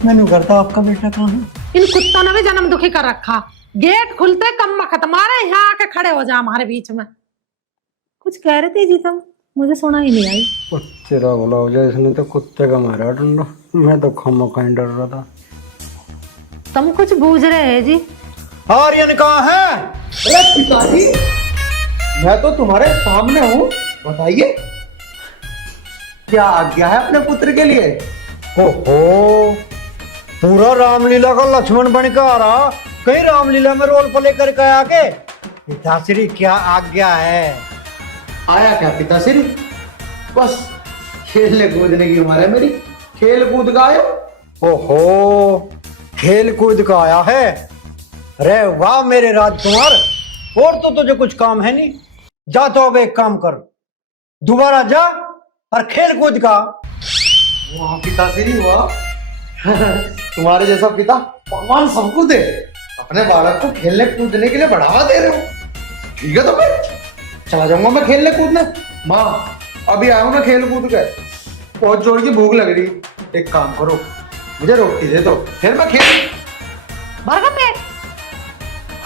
मैंने करता आपका बेटा कहाँ है? इन कुत्तों ने भी जन्म दुखी कर रखा। गेट खुलते कम खत्म आ रहे, यहाँ आके खड़े हो जा हमारे बीच में। कुछ कह रहे थे जी तुम, मुझे सुना ही नहीं आई। तेरा बोला हो जाए, इसने तो कुत्ते का मारा डंडा। मैं तो खामा कहीं डर रहा था। तुम कुछ बूझ रहे हैं जी? आर्यन कहाँ है? अरे पिताजी, मैं तो तुम्हारे सामने हूँ, बताइए क्या आज्ञा है अपने पुत्र के लिए? ओहो, पूरा रामलीला का लक्ष्मण बन के आ रहा। कहीं रामलीला में रोल प्ले करके आके पिताश्री क्या आज्ञा है? आया क्या पिताश्री? बस खेलने कूदने की उम्र है मेरी, खेल कूद का आयो। ओहो, खेल कूद का आया है। अरे वाह मेरे राजकुमार, और तो तुझे कुछ काम है नहीं? जा तो अब एक काम कर, दोबारा जा और खेल कूद का। वाह पिताश्री वाह, तुम्हारे जैसा पिता भगवान सबको दे। अपने बालक को खेलने कूदने के लिए बढ़ावा दे रहे हो। ठीक है तो मैं चला जाऊंगा मैं खेलने कूदने। माँ अभी आया हूं ना खेल कूद के, बहुत जोर की भूख लग रही। एक काम करो, मुझे रोटी दे दो, फिर मैं खेल। भरगम पेट,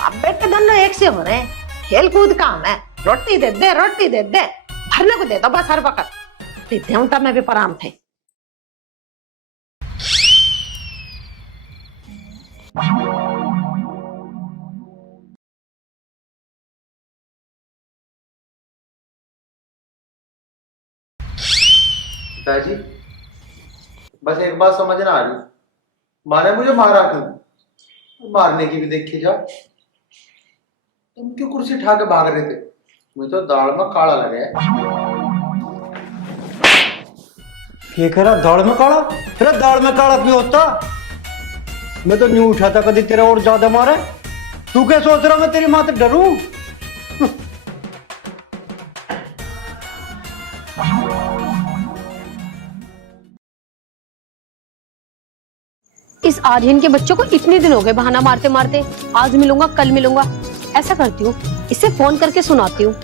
अब बेटे दोनों एक से हो रहे हैं। खेल कूद काम है, रोटी दे दे, रोटी दे दे, भरने को दे दो बस हर वक्त। देवता में भी पराम थे। पिताजी बस एक बात समझ ना आ रही, माने मुझे मारा क्यों? मारने की भी देखी जा। तुम क्यों कुर्सी उठा के भाग रहे थे? मुझे तो दाल में काला लग रहा है। ये कह रहा दाल में काला? अरे दाल में काला क्यों होता? मैं तो न्यू उठा था कभी तेरा और ज्यादा मारे। तू क्या सोच रहा मैं तेरी माँ से डरूं? इस आर्यन के बच्चों को इतने दिन हो गए बहाना मारते मारते। आज मिलूंगा कल मिलूंगा, ऐसा करती हूँ, इसे फोन करके सुनाती हूँ।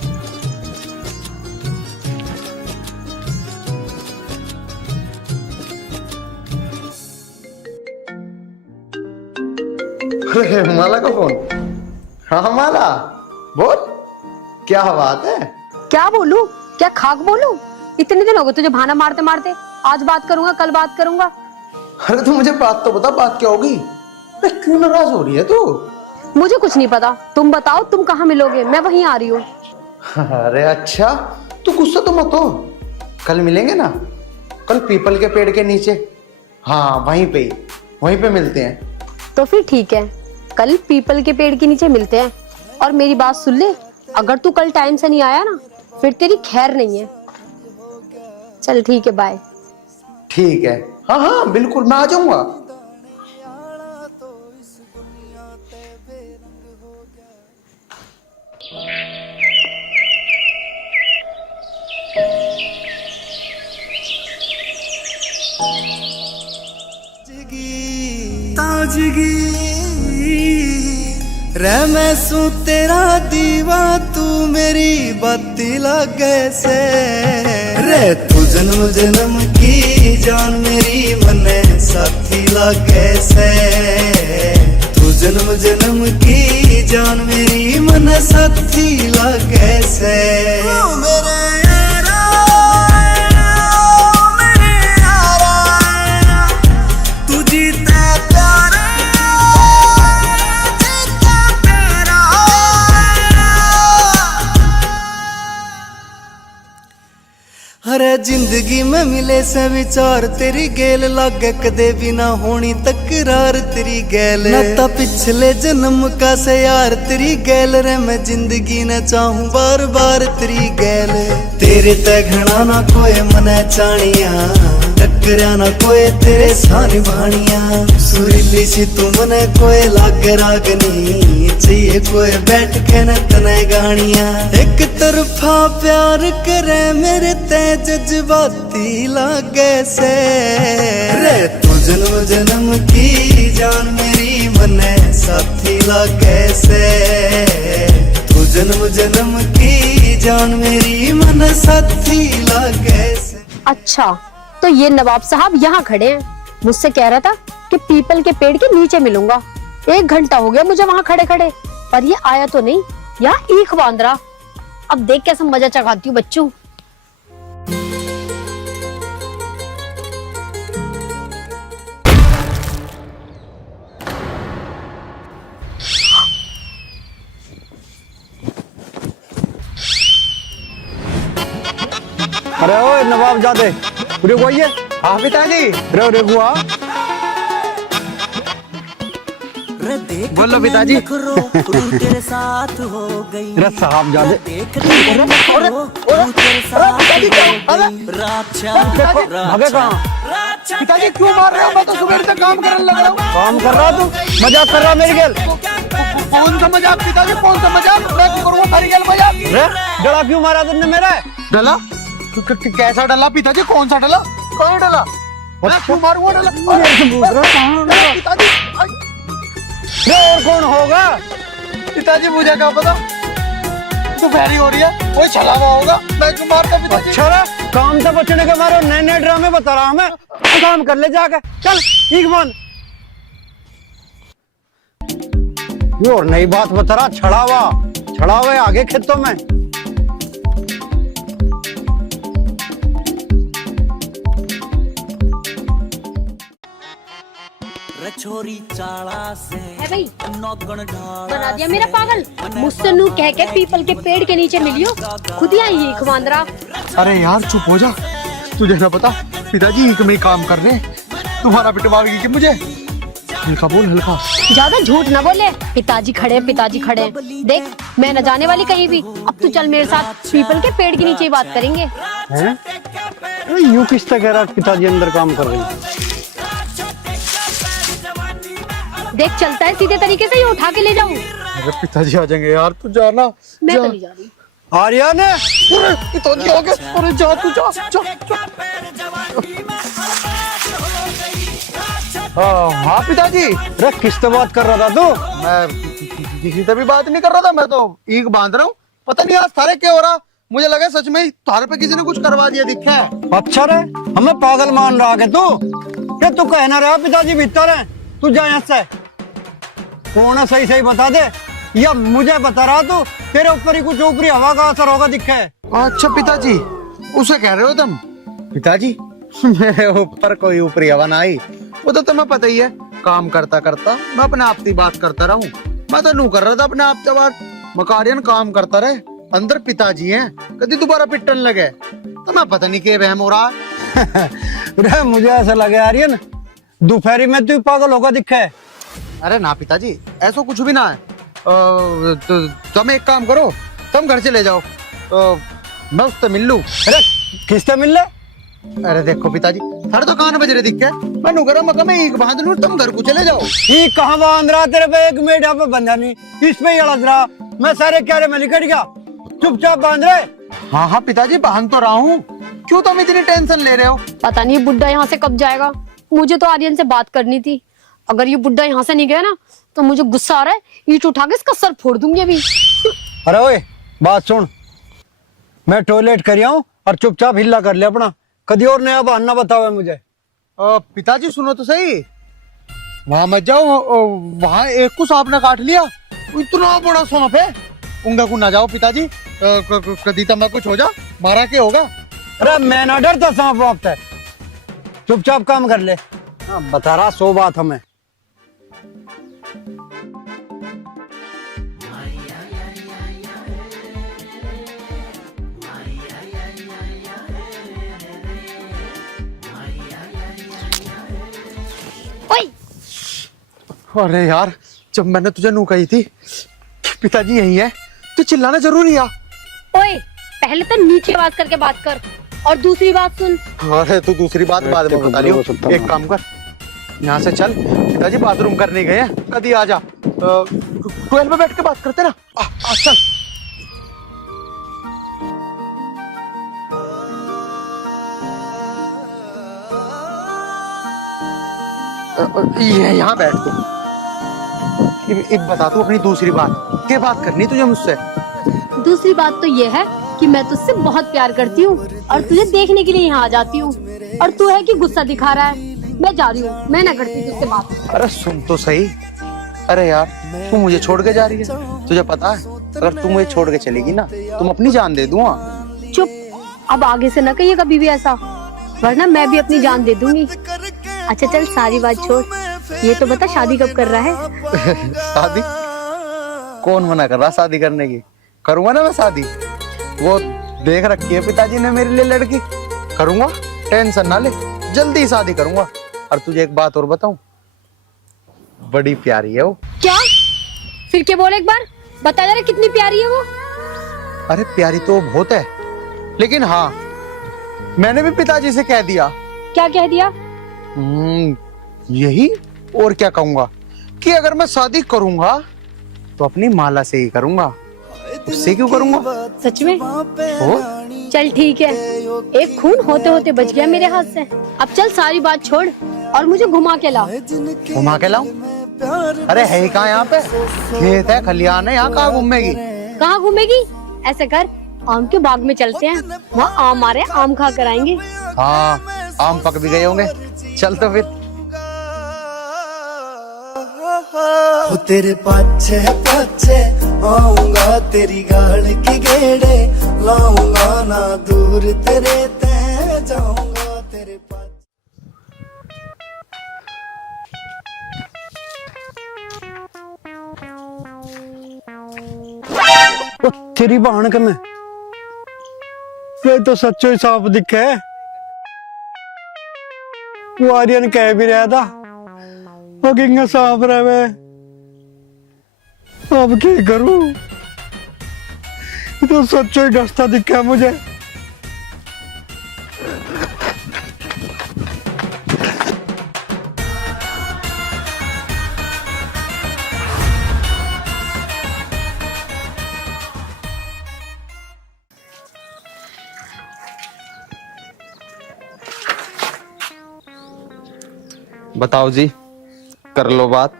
अरे माला का फोन। हाँ माला बोल, क्या बात है? क्या बोलूं, क्या खाक बोलूं? इतने दिन हो गए तुझे बहाना मारते मारते। आज बात करूंगा कल बात करूंगा। अरे तू मुझे बात तो बता, बात क्या होगी? अरे क्यों नाराज हो रही है तू? मुझे कुछ नहीं पता, तुम बताओ तुम कहाँ मिलोगे, मैं वहीं आ रही हूँ। अरे अच्छा, तू गुस्सा तो मत हो, कल मिलेंगे ना, कल पीपल के पेड़ के नीचे। हाँ वहीं पे मिलते हैं। तो फिर ठीक है, कल पीपल के पेड़ के नीचे मिलते हैं। और मेरी बात सुन ले, अगर तू कल टाइम से नहीं आया ना, फिर तेरी खैर नहीं है। चल ठीक है, बाय। ठीक है, हाँ हाँ बिल्कुल मैं आ जाऊंगा। ताजगी रह मैं सू तेरा दीवा, तू मेरी बाती लागे से। रे तू जन्म जन्म की जान मेरी मने साथी लागे से। तू जन्म जन्म की जान मेरी मन साथी लागे से। मेरे हरे जिंदगी में मिले से विचार, तेरी गेल लागे कदे भी ना होनी तकरार। तेरी गेल नाता पिछले जन्म का से यार, तेरी गेल रे मैं जिंदगी न चाहूं बार बार। तेरी गेल तेरे ते घना ना कोई मने चाणिया, टकरा ना कोई तेरे सानी भाणिया। सुरीली सी तू मने कोई लाग रागनी, चाहिए कोई बैठ के न तने गानिया। एक तरफा प्यार करे मेरे ते जज्बाती लागे से। रे तू जन्म जन्म की जान मेरी मने साथी लागे से। तू जन्म जन्म की जान मेरी मन साथी लागे से। अच्छा, तो ये नवाब साहब यहाँ खड़े हैं, मुझसे कह रहा था कि पीपल के पेड़ के नीचे मिलूंगा। 1 घंटा हो गया मुझे वहां खड़े खड़े, पर ये आया तो नहीं, यहाँ ईख बांध रहा। अब देख कैसे मजा चखाती हूँ बच्चों। अरे ओ नवाब जादे, रुको आइए। हाँ पिताजी। रे गुआ, बोलो पिताजी। तेरे साथ हो गई रे साहब जादे, भागे कहाँ? पिताजी क्यों मार रहे हो? मैं तो सुबह से काम करने लग रहा हूँ। काम कर रहा तू, मजाक कर रहा मेरी गेल। कौन सा मजाक पिताजी, कौन सा मजाक? मैं क्यों करूँगा सारी गेल मजाक? रे जड़ा क्यों मारा तुमने मेरा? डला? कैसा डला पिताजी? कौन सा डला? कौन डला? मैं क्यों मारूंगा डला? पिताजी रे और कौन होगा? पिताजी मुझे क्या पता, दोपहरी हो रही है, कोई छला हुआ होगा। मैं क्यों मारता पिताजी? अच्छा रे, काम से बचने के मारे नए नए ड्रामे बता रहा हूँ मैं। काम कर ले जाके, चल ठीक मान। ये और नई बात बता रहा, छड़ा हुआ आगे खेतों में। छोरी चाला से है भाई, नौकन बना दिया मेरा पागल। मुझसे नू कह के पीपल के पेड़ के नीचे मिलियो, खुद ही आई ईख बांध रहा। अरे यार चुप हो जा, तुझे ना पता पिताजी ईख में काम कर रहे हैं, तुम्हारा पिटवाएगी कि मुझे? हल्का बोल, हल्का। ज्यादा झूठ ना बोले। पिताजी खड़े हैं, पिताजी खड़े हैं। देख मैं न जाने वाली कहीं भी। अब तू चल मेरे साथ, पीपल के पेड़ के नीचे ही बात करेंगे। हैं? यूं किस तरह कह रहा पिताजी अंदर काम कर रहे हैं? देख चलता है सीधे तरीके से, ये उठा के ले जाऊं। अरे पिताजी आ जाएंगे यार, तू जाना। मैं तो नहीं जा रही। आर्यन, पिताजी आ गए। अरे जा तू, जा जा। हाँ पिताजी। अरे किससे बात कर रहा था तू? मैं किसी से भी बात नहीं कर रहा था, मैं तो ईख बांध रहा हूँ। पता नहीं आज थारे क्या हो रहा, मुझे लगा सच में ही थारे पे किसी ने कुछ करवा दिया दिखा है। अच्छा रे, हमें पागल मान रहा है तू? क्या तू कहना रहा पिताजी भीतर है, तू जा यहाँ से। कौन है सही सही बता दे, या मुझे बता रहा तू तेरे ऊपर ही कुछ ऊपरी हवा का असर होगा दिखा है। अच्छा पिताजी, उसे कह रहे हो तुम? पिताजी मेरे ऊपर कोई ऊपरी हवा ना आई, वो तो तुम्हें पता ही है। काम करता करता मैं अपने आप की बात करता रहूं, मैं तो नू कर रहा था अपने आप से बात। मकारियन काम करता रहे, अंदर पिताजी हैं, कभी दोबारा पिटन लगे तो मैं पता नहीं क्या वहम हो रहा है। मुझे ऐसा लगे आर्यन दोपहरी में तू पागल होगा दिखा है। अरे ना पिताजी, ऐसा कुछ भी ना है। तुम एक काम करो, तुम घर चले जाओ, मैं उससे मिल लूं। अरे किससे मिल ले? अरे देखो पिताजी, साढ़े तो कान बज रहे दिखे, मैं नुकरा मका में ईख बांध लूं, तुम घर को चले जाओ। ये कहाँ बांध रहा तेरे पे? एक मिनट यहाँ पे बंधा नहीं, इस पे ही अड़स रहा। मैं सारे क्यारे में निकट गया, चुपचाप बांध रहे। हाँ हाँ पिताजी, बांध तो रहा हूँ, क्यों तुम इतनी टेंशन ले रहे हो? पता नहीं बुड्ढा यहाँ से कब जाएगा। मुझे तो आर्यन से बात करनी थी। अगर ये बुड्ढा यहाँ से नहीं गया ना तो मुझे गुस्सा आ रहा है, ईंट उठा के इसका सर फोड़ दूंगी अभी। अरे ओए बात सुन, मैं टॉयलेट कर आऊं और चुपचाप हिल्ला कर ले अपना, कभी और नया बहाना बताओ मुझे। पिताजी सुनो तो सही, वहां मत जाओ, वहां एक को सांप ने काट लिया, इतना बड़ा सांप है, उंगा को ना जाओ पिताजी, कदी तो मैं कुछ हो जा, मारा क्या होगा? अरे मैं ना डरता सांप वाप से, चुपचाप काम कर ले। हाँ, बता रहा 100 बात हमें। अरे यार, जब मैंने तुझे नू कही थी पिताजी यही है, तो चिल्लाना जरूरी है। ओए पहले तो नीचे आवाज करके बात कर, और दूसरी बात सुन। अरे तू दूसरी बात बाद में बता लियो, एक काम कर, यहाँ से चल, पिताजी बाथरूम करने गए हैं, कभी आ जा, 12 पे बैठ के बात करते ना। चल। ये यहाँ बैठ तू, अब बता तू अपनी दूसरी बात, क्या बात करनी तुझे मुझसे? दूसरी बात तो ये है कि मैं तुझसे बहुत प्यार करती हूँ और तुझे देखने के लिए यहाँ आ जाती हूँ, और तू है कि गुस्सा दिखा रहा है। मैं जा रही हूँ, मैं ना करती तुझसे बात। अरे सुन तो सही। अरे यार तू मुझे छोड़ के जा रही है, तुझे पता है अगर तू मुझे छोड़ के चलेगी ना तुम अपनी जान दे दूंगा। चुप, अब आगे से ना कहिए कभी भी ऐसा, वरना मैं भी अपनी जान दे दूंगी। अच्छा चल सारी बात छोड़, ये तो बता शादी कब कर रहा है? शादी? कौन मना कर रहा शादी करने की? करूंगा ना मैं शादी, वो देख रखी है पिताजी ने मेरे लिए लड़की, करूंगा, टेंशन ना ले, जल्दी शादी करूंगा। और तुझे एक बात और बताऊं, बड़ी प्यारी है वो। क्या? फिर क्या बोल, एक बार बता जरा कितनी प्यारी है वो? अरे प्यारी तो बहुत है, लेकिन हाँ मैंने भी पिताजी से कह दिया। क्या कह दिया? यही और क्या कहूंगा कि अगर मैं शादी करूंगा तो अपनी माला से ही करूंगा, उससे क्यों करूंगा? सच में? ओ? चल ठीक है, एक खून होते होते बच गया मेरे हाथ से। अब चल सारी बात छोड़ और मुझे घुमा के ला। घुमा के लाऊं? अरे है ही कहाँ यहाँ पे? खेत है, खलियान है, यहाँ कहाँ घूमेगी? कहाँ घूमेगी? ऐसे कर, आम के बाग में चलते हैं, वहाँ आम आ रहे हैं, आम खा कर आएंगे। हाँ आम पक भी गए होंगे, चल तो फिर। वो तेरे पाछे पाछे आऊंगा, तेरी गाल की गेड़े लाऊंगा, ना दूर तेरे ते जाऊंगा तेरे पाछे। ओ तेरी बहन के में ये तो सच्चो ही सांप दिखे। वो आर्यन कह भी रहा था वो किंग सांप रहे, अब क्या करूं? ये तो सच्चो ही डसता दिखा मुझे। बताओ जी, कर लो बात।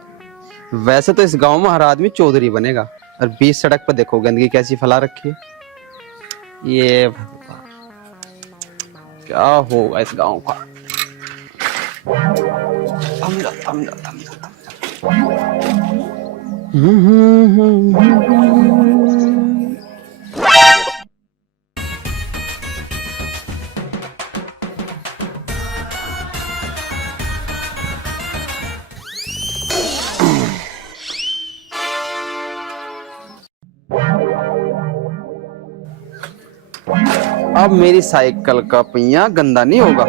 वैसे तो इस गांव में हर आदमी चौधरी बनेगा, और बीच सड़क पर देखो गंदगी कैसी फैला रखी है। ये भगवान, क्या होगा इस गांव का? थम जा, थम जा, थम जा, थम जा। अब मेरी साइकिल का पहिया गंदा नहीं होगा।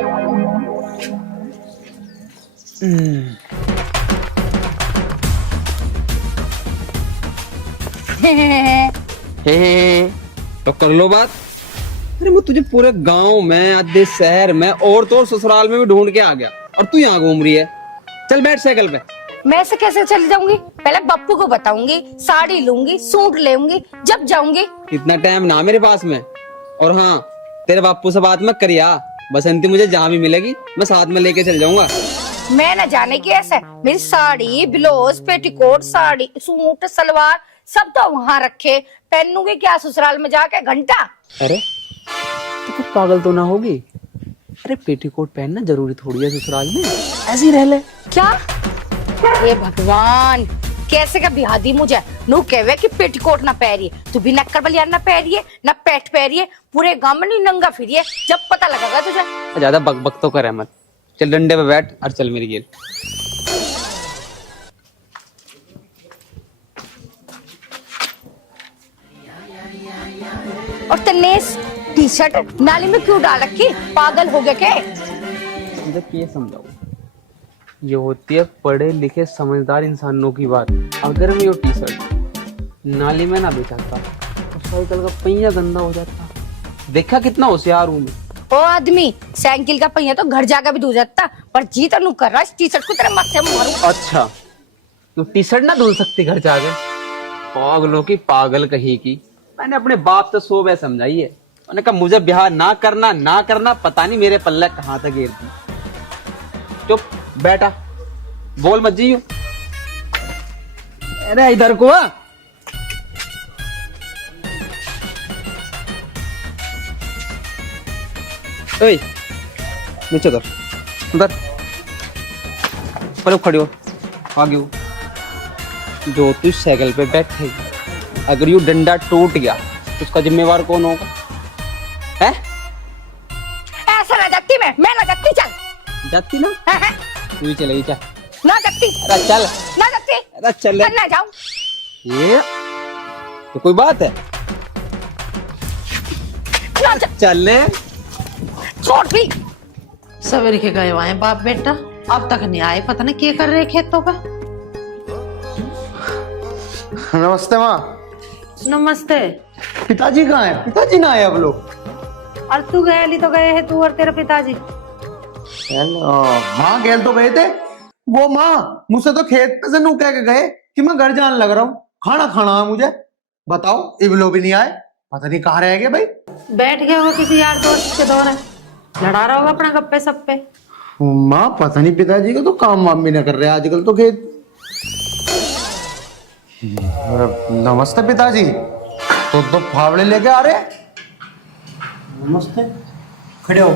हे तो कर लो बात। अरे मैं तुझे पूरे गांव में, आधे शहर में और तो और ससुराल में भी ढूंढ के आ गया, और तू यहाँ घूम रही है। चल बैठ साइकिल पे। मैं ऐसे कैसे चली जाऊंगी? पहले बप्पू को बताऊंगी, साड़ी लूंगी, सूट लेऊंगी, जब जाऊंगी। इतना टाइम ना मेरे पास में। और हाँ, तेरे बापू से बात मत करिया, बसंती मुझे जहाँ भी मिलेगी मैं साथ में लेके चल जाऊंगा। मैं न जाने की ऐसे, मेरी sari, blouse, petticoat, sari, suit, salwar सब तो वहाँ रखे, पहनूंगी क्या ससुराल में जाके घंटा? अरे तो कुछ पागल तो ना होगी? अरे पेटीकोट पहनना जरूरी थोड़ी है ससुराल में, ऐसे ही रह ले। क्या? हे भगवान, कैसे का बिहा दी मुझे। नू कहवे कि पेटीकोट ना पहरिए, तू भी नक्कर बलियान ना पहरिए, ना पैट पहरिए, पूरे गांव में नहीं नंगा फिरिए, जब पता लगेगा तुझे। ज्यादा बकबक तो करे मत, चल डंडे पे बैठ और चल मेरी गेल। और तन्नेस टी शर्ट नाली में क्यों डाल रखी? पागल हो गया क्या? ये समझाओ, ये होती है पढ़े लिखे समझदार इंसानों की बात। अगर मैं ये टी शर्ट नाली में ना बिछाता तो साइकिल का पहिया गंदा हो जाता। देखा कितना होशियार हूँ मैं। ओ आदमी, साइकिल का पहिया तो घर जाकर भी धो जाता, पर जी तो नू कर रहा है टी शर्ट को तेरे माथे में मारूं। अच्छा, तू टी शर्ट ना धुल सकती घर जाके? पागलों की पागल कही की। मैंने अपने बाप से सो बार समझाई है, मैंने कहा मुझे ब्याह ना करना, पता नहीं मेरे पल्ले कहाँ तक गिर दी। चुप बैठा, बोल मत जियो। अरे इधर को आ। ओए नीचे उधर उधर। पर खड़े हो, आगे हो। जो तू साइकिल पे बैठेगी, अगर यू डंडा टूट गया तो उसका जिम्मेवार कौन होगा? है ऐसा ना जाती मैं ना जाती, चल। जाती ना, तू ही चलेगी, चल। ना जाती, अरे चल, ना जाती, अरे चल। ना जाऊं। ये तो कोई बात है? ना चल छोड़ भी। सवेरे के गए हुए हैं बाप बेटा, अब तक नहीं आए, पता नहीं क्या कर रहे खेतों पे। नमस्ते माँ। नमस्ते। पिताजी कहाँ है? पिताजी ना आए अब लोग। और तू गए तो गए है, तू और तेरे पिताजी। हाँ गेल तो गए थे। वो माँ मुझसे तो खेत पे से नू कह के गए कि मैं घर जाने लग रहा हूँ, खाना खाना है मुझे। बताओ इवलो भी नहीं आए, पता नहीं कहाँ रह गए भाई। बैठ गया होगा किसी यार दोस्त के दौरे, लड़ा रहा होगा अपना गप्पे सप्पे। माँ पता नहीं पिताजी को तो काम वाम भी ना कर रहे आजकल तो खेत। नमस्ते पिताजी। तो फावड़े लेके आ रहे? नमस्ते, खड़े हो,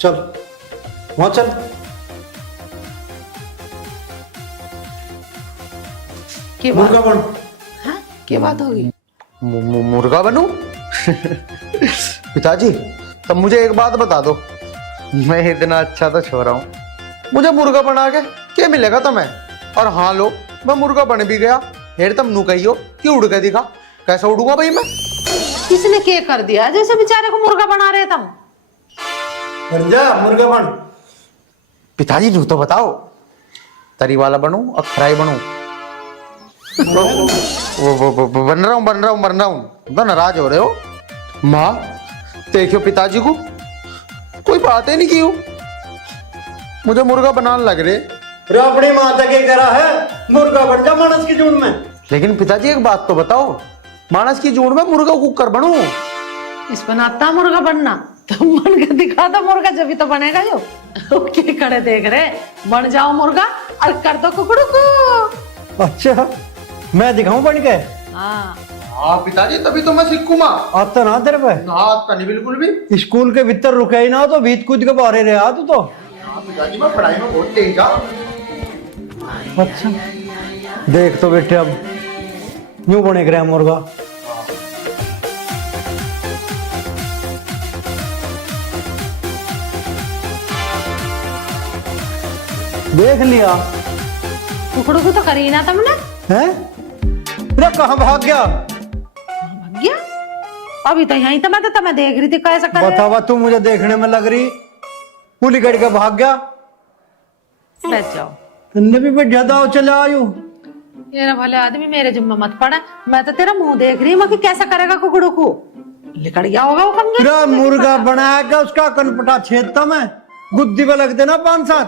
चल वहां चल। क्या मुर्गा बन। हाँ? क्या बात होगी? मुर्गा बनूं? पिताजी तब मुझे एक बात बता दो, मैं इतना अच्छा तो छोरा हूँ, मुझे मुर्गा बना के क्या मिलेगा तुम्हें? और हाँ लो, मैं मुर्गा बन भी गया, फिर तुम नू कहियो कि उड़ के दिखा। कैसे उड़ूंगा भाई मैं? किसने क्या कर दिया जैसे बेचारे को मुर्गा बना रहे तुम? बन जा मुर्गा बन। पिताजी नू तो बताओ, तरी वाला बनूं और फ्राई बनूं? वो बन रहा हूँ। तो नाराज हो रहे हो? माँ देखियो पिताजी को कोई बात ही नहीं की, मुझे मुर्गा बनाने लग रहे। अरे अपनी माता के करा है, मुर्गा बन जा मानस की जून में। लेकिन पिताजी एक बात तो बताओ, मानस की जून में मुर्गा कुकर बनूं? इस पर आता मुर्गा बनना तो मन के दिखा दो मुर्गा, जब भी तो बनेगा जो। क्या खड़े देख रहे, बन जाओ मुर्गा और कर दो कुकड़ू को। अच्छा मैं दिखाऊं बन के? हाँ पिताजी तभी तो मैं सीखूं माँ। आता ना तेरे पे? आपका नहीं बिल्कुल भी। स्कूल के भीतर रुके ही ना तो बीत कूद के बाहर रहा तू तो। हाँ पिताजी मैं पढ़ाई में बहुत तेज हूँ। अच्छा देख तो बेटे, अब यूं बनेगा रहा मुर्गा। देख लिया? कुकड़ू को तो करी ना तुमने। हैं? अरे कहाँ भाग गया? भाग गया? अभी तो यहीं तो मैं देख रही थी कैसे कर रहे हो। बतावा तू मुझे देखने में लग रही, पुली कट के भाग गया। बैठ जाओ। तुमने भी बैठ जाता हो, चले आयु। ये ना भले आदमी मेरे जिम्मे मत पड़ा, मैं तो तेरा मुंह देख रही हूँ कि कैसा करेगा कुकड़ू को। लिकड़ गया होगा वो पंगे। तेरा मुर्गा बनाया क्या उसका कनपटा छेदता मैं, गुद्दी पे लगते ना 5-7।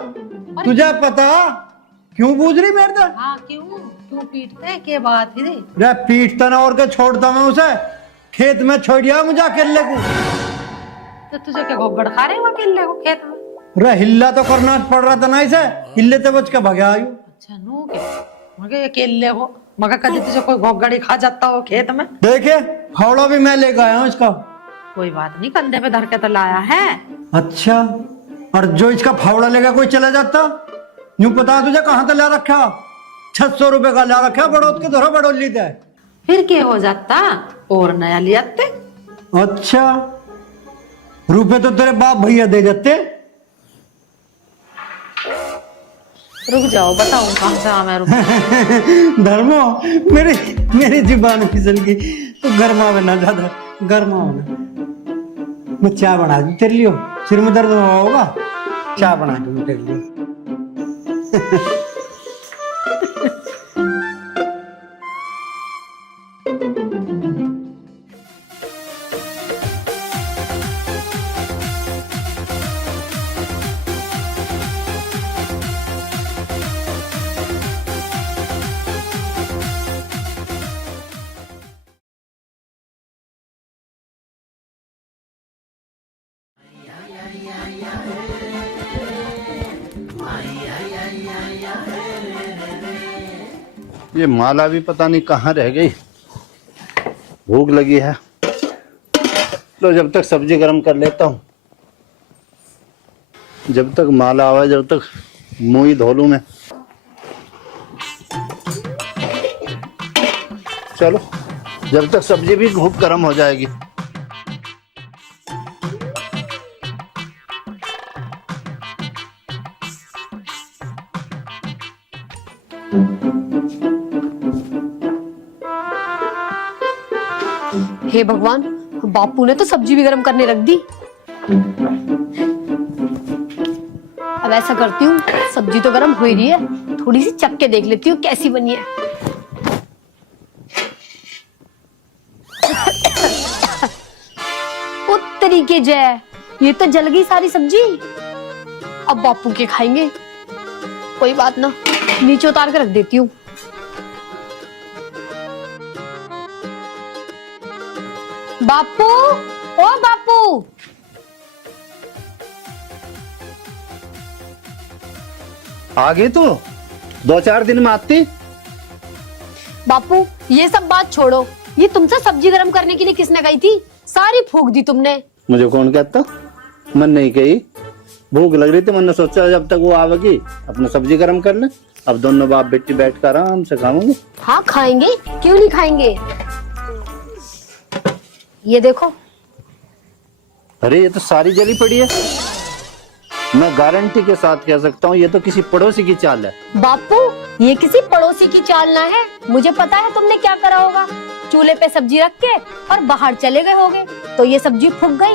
तुझे पता क्यों पूछ रही मेरे से? हाँ क्यों पीटते हैं, क्या बात है? रे पीटता ना और क्या छोड़ता मैं उसे, खेत में छोड़ दिया मुझे अकेले को। तो तुझे क्या गोगड़ खा रहे हो अकेले को खेत में? रे हिल्ला तो करना पड़ रहा था ना इसे, हिल्ले तो बच के भगा आयु। अच्छा नू के मगर अकेले हो, मगर कभी तुझे कोई गोगड़ी खा जाता हो खेत में? देखे फावड़ा भी मैं लेकर आया हूँ इसका। कोई बात नहीं, कंधे पे धर के तो लाया है। अच्छा, और जो इसका फावड़ा लेगा कोई चला जाता, यूं पता तुझे कहाँ तो ला रखा? 600 रुपए का ला रखा, बड़ोत के धोरा बड़ोली थे। फिर क्या हो जाता, और नया लिया ते। अच्छा रुपए तो तेरे बाप भैया दे देते। रुक जाओ बताऊं कहाँ से मैं रुक। धर्मो मेरी जुबान फिसल गई, तो गर्मा में ना ज्यादा गर्मा होना। मैं चाय बना दूं तेरे लिए, सिर में दर्द हुआ होगा, चाय बना दूं तेरे लिए। ये माला भी पता नहीं कहाँ रह गई, भूख लगी है। लो जब तक सब्जी गरम कर लेता हूँ। जब तक माला आवे जब तक मुंह ही धो लूं मैं। चलो जब तक सब्जी भी खूब गर्म हो जाएगी। हे भगवान, बापू ने तो सब्जी भी गर्म करने रख दी। अब ऐसा करती हूँ, सब्जी तो गर्म हो ही रही है, थोड़ी सी चख के देख लेती हूँ कैसी बनी है। ओ तरीके जय, ये तो जल गई सारी सब्जी। अब बापू के खाएंगे, कोई बात ना, नीचे उतार के रख देती हूँ। बापू, ओ बापू, आ गई तू? 2-4 दिन में आती। बापू ये सब बात छोड़ो, ये तुमसे सब्जी गरम करने के लिए किसने कही थी? सारी फूंक दी तुमने। मुझे कौन कहता? मन नहीं कही, भूख लग रही थी, मैंने सोचा जब तक वो आवेगी अपना सब्जी गरम कर ले। अब दोनों बाप बेटी बैठ कर आराम से खाएंगे। हाँ खाएंगे, क्यों नहीं खाएंगे। ये देखो। अरे ये तो सारी जली पड़ी है। मैं गारंटी के साथ कह सकता हूँ ये तो किसी पड़ोसी की चाल है। बापू ये किसी पड़ोसी की चाल ना है, मुझे पता है तुमने क्या करा होगा। चूल्हे पे सब्जी रख के और बाहर चले गए होगे, तो ये सब्जी फूक गई।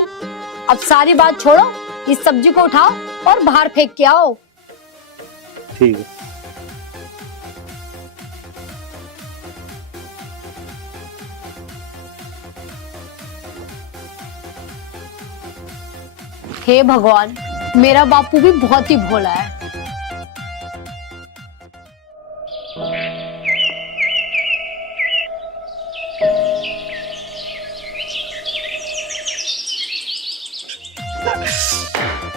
अब सारी बात छोड़ो, इस सब्जी को उठाओ और बाहर फेंक के आओ। ठीक है। हे भगवान, मेरा बापू भी बहुत ही भोला है।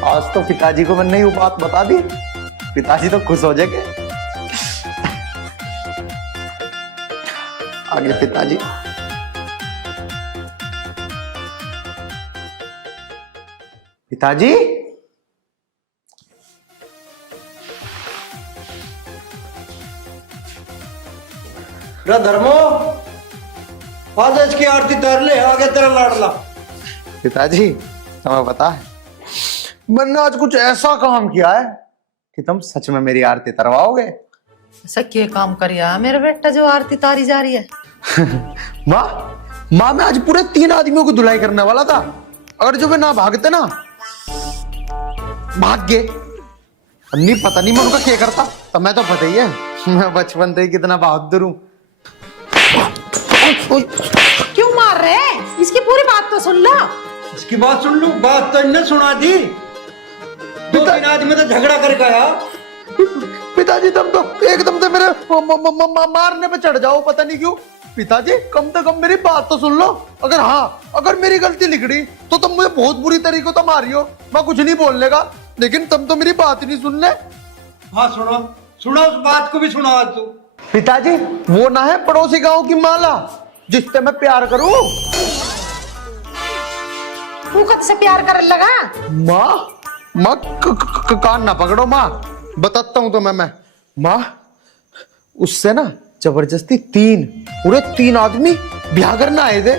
आज तो पिताजी को मैंने ये बात बता दी, पिताजी तो खुश हो जाएंगे। आगे पिताजी। पिताजी, रे धर्मो, आज इसकी आरती तर ले, आगे तेरा लाडला। पिताजी तुम्हें पता है मैंने आज कुछ ऐसा काम किया है कि तुम सच में मेरी आरती तरवाओगे। ऐसा क्या काम करिया मेरा बेटा जो आरती तारी जा रही है? माँ मैं आज पूरे 3 आदमियों को धुलाई करने वाला था, अगर जो वे ना भागते ना, भाग गए। नहीं पता नहीं मैं उनका क्या करता, तो मैं तो पता ही है मैं बचपन से ही कितना बहादुर हूँ। क्यों मार रहे हैं? इसकी पूरी बात तो सुन लो। इसकी बात सुन लूं, बात तो इन्हें सुना दी। 2-3 आदमी तो झगड़ा करके आया। पिताजी तुम तो एकदम से मेरे मारने पे चढ़ जाओ, पता नहीं क्यों। पिताजी कम से कम मेरी बात तो सुन लो। अगर मेरी गलती निकली तो तुम मुझे बहुत बुरी तरीके तो मारियो, मैं कुछ नहीं बोलने का, लेकिन तुम तो मेरी बात नहीं सुन ले। हाँ सुनो उस बात को भी सुना आज तू। पिताजी वो ना है पड़ोसी गांव की माला जिससे मैं प्यार करूं। तू कब से प्यार करने लगा? माँ कान ना पकड़ो माँ, बताता हूं तो मैं माँ उससे ना जबरदस्ती पूरे 3 आदमी ब्याह करना आए थे।